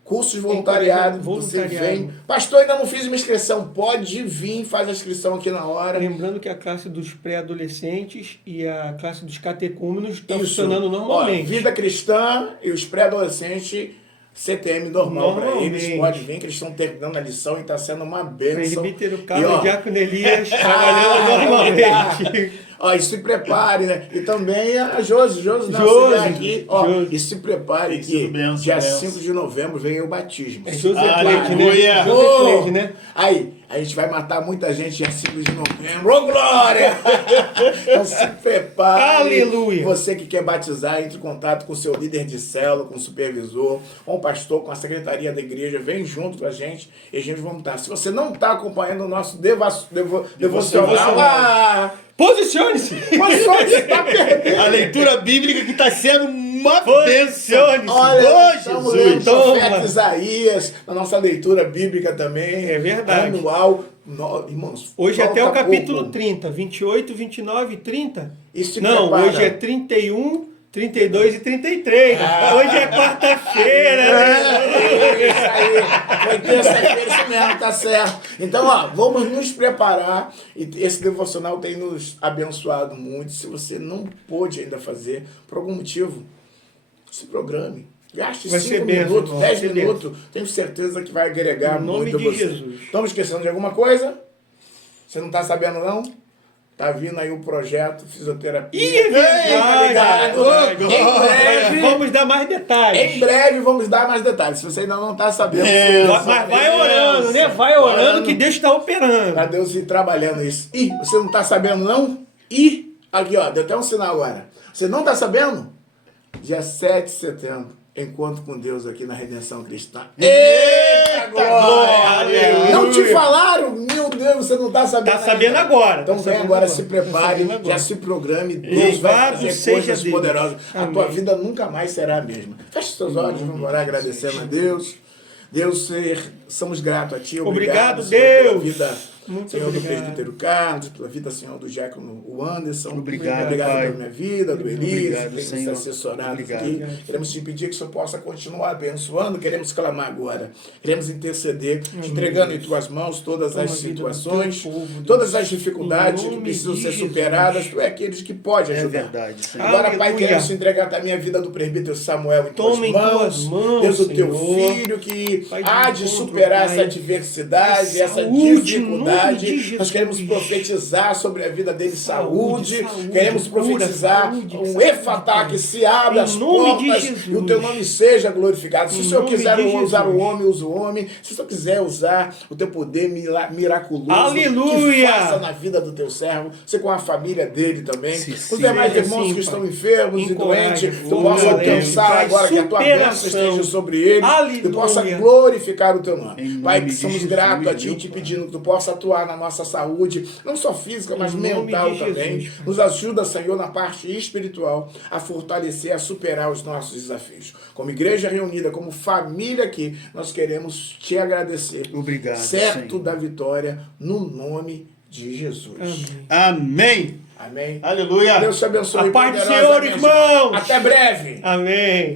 Curso de voluntariado, você vem. Pastor, ainda não fiz uma inscrição. Pode vir, faz a inscrição aqui na hora. Lembrando que a classe dos pré-adolescentes e a classe dos catecúmenos está Isso. funcionando normalmente. Ó, vida cristã e os pré-adolescentes, CTM normal para Normalmente. eles. Pode vir, que eles estão terminando a lição e está sendo uma bênção. Presbítero E, Carlos ó, Diácono Elias trabalhando normalmente. Ó, e se prepare, né? E também a Josi aqui. Ó, Josi. e se prepare Isso, que benção, dia benção. 5 de novembro vem o batismo. É José Aleluia. Cleide, né? Ô, José Cleide, né? Aí, a gente vai matar muita gente dia 5 de novembro. Ô, glória! Então se prepare. Aleluia. Você que quer batizar, entre em contato com o seu líder de célula, com o supervisor, com o pastor, com a secretaria da igreja. Vem junto com a gente e a gente vai estar. Se você não está acompanhando o nosso devocional, Posicione-se! mas só está perdendo. A leitura bíblica que está sendo uma bênção. Posicione-se! Olha, Ô, estamos Jesus. lendo o profeta Isaías, na nossa leitura bíblica também. É verdade. Anual. Irmãos, Hoje até o falta capítulo pouco. 30, 28, 29 e 30. E se Não, prepara. hoje é 31, 32 e 33. Hoje é quarta-feira. É isso aí. Foi terça-feira, isso mesmo, tá certo. Então, ó, vamos nos preparar. E esse devocional tem nos abençoado muito. Se você não pôde ainda fazer, por algum motivo, se programe. Gaste Vai 5 ser benção, minutos, irmão, 10 vai ser minutos. Tenho certeza que vai agregar Em nome muito de a você. Jesus. Estamos esquecendo de alguma coisa? Você não está sabendo, não? Tá vindo aí o projeto Fisioterapia. Ih, é verdade, Tá ligado? é verdade. Em breve, Vamos dar mais detalhes. em breve vamos dar mais detalhes. Se você ainda não está sabendo, Mas vai orando, né? Vai orando que Deus está operando. para Deus ir trabalhando isso. Ih, você não está sabendo, não? Ih, aqui, ó, deu até um sinal agora. Você não está sabendo? Dia 7 de setembro, encontro com Deus aqui na Redenção Cristã. Eita, glória! Não te falaram? Meu Deus, você não está sabendo. Tá sabendo ainda. agora. Então Tá vem sabendo agora, agora. se Tá prepare, sabendo agora. já se programe. Deus vai Louvado fazer seja coisas Deus. poderosas. A Amém. tua vida nunca mais será a mesma. Feche seus olhos, vamos orar agradecendo a Deus. Deus, somos gratos a Ti. Obrigado, Senhor, pela Deus. vida Muito Senhor, do obrigado. presbítero Carlos, pela vida, Senhor, do diácono o Anderson. Obrigado, Pai. Pai. Pela minha vida, do Elise, Obrigado, que tem Senhor. nos assessorado Obrigado. aqui. Obrigado. Queremos te pedir que o Senhor possa continuar abençoando, queremos clamar agora. Queremos interceder, te entregando em tuas mãos todas as Toma a vida do situações, teu povo, Deus. todas as dificuldades Em que nome precisam de ser Jesus. superadas. Tu é aqueles que pode É ajudar. verdade, Senhor. Agora, Pai, Aleluia. queremos te entregar também a vida do presbítero Samuel em Toma em tuas tuas mãos, Deus, o teu Senhor. filho que Pai de há de encontro, superar Pai. essa adversidade, essa Saúde, em nome dificuldade. de Jesus. Nós queremos profetizar sobre a vida dele saúde. Saúde, Queremos cura, profetizar saúde, um saúde, efatá Pai. que se abra Em as nome de portas Jesus. e o teu nome seja glorificado. Se Em o Senhor nome quiser de usar Jesus. o homem, usa o homem. Se o Senhor quiser usar o teu poder miraculoso, Aleluia. que faça na vida do teu servo, você com a família dele também. Sim, Os sim. demais Seja irmãos assim, que Pai. estão enfermos e Encoraja, doentes, tu possa fortalece, alcançar traz agora que a tua bênção superação. esteja sobre eles, que Aleluia. tu possa glorificar o teu nome. Em Pai, nome que de somos Jesus, gratos a ti, meu te Pai. pedindo que tu possa atuar na nossa saúde, não só física, mas Em nome mental de também. Jesus, Pai. Nos ajuda, Senhor, na parte espiritual, a fortalecer, a superar os nossos desafios. Como igreja reunida, como família aqui, nós queremos te agradecer. Obrigado, Certo Senhor. da vitória, no nome de Jesus. Amém. Amém. Amém. Aleluia. Deus te abençoe. A paz do poderosamente. Senhor, irmãos. Até breve. Amém.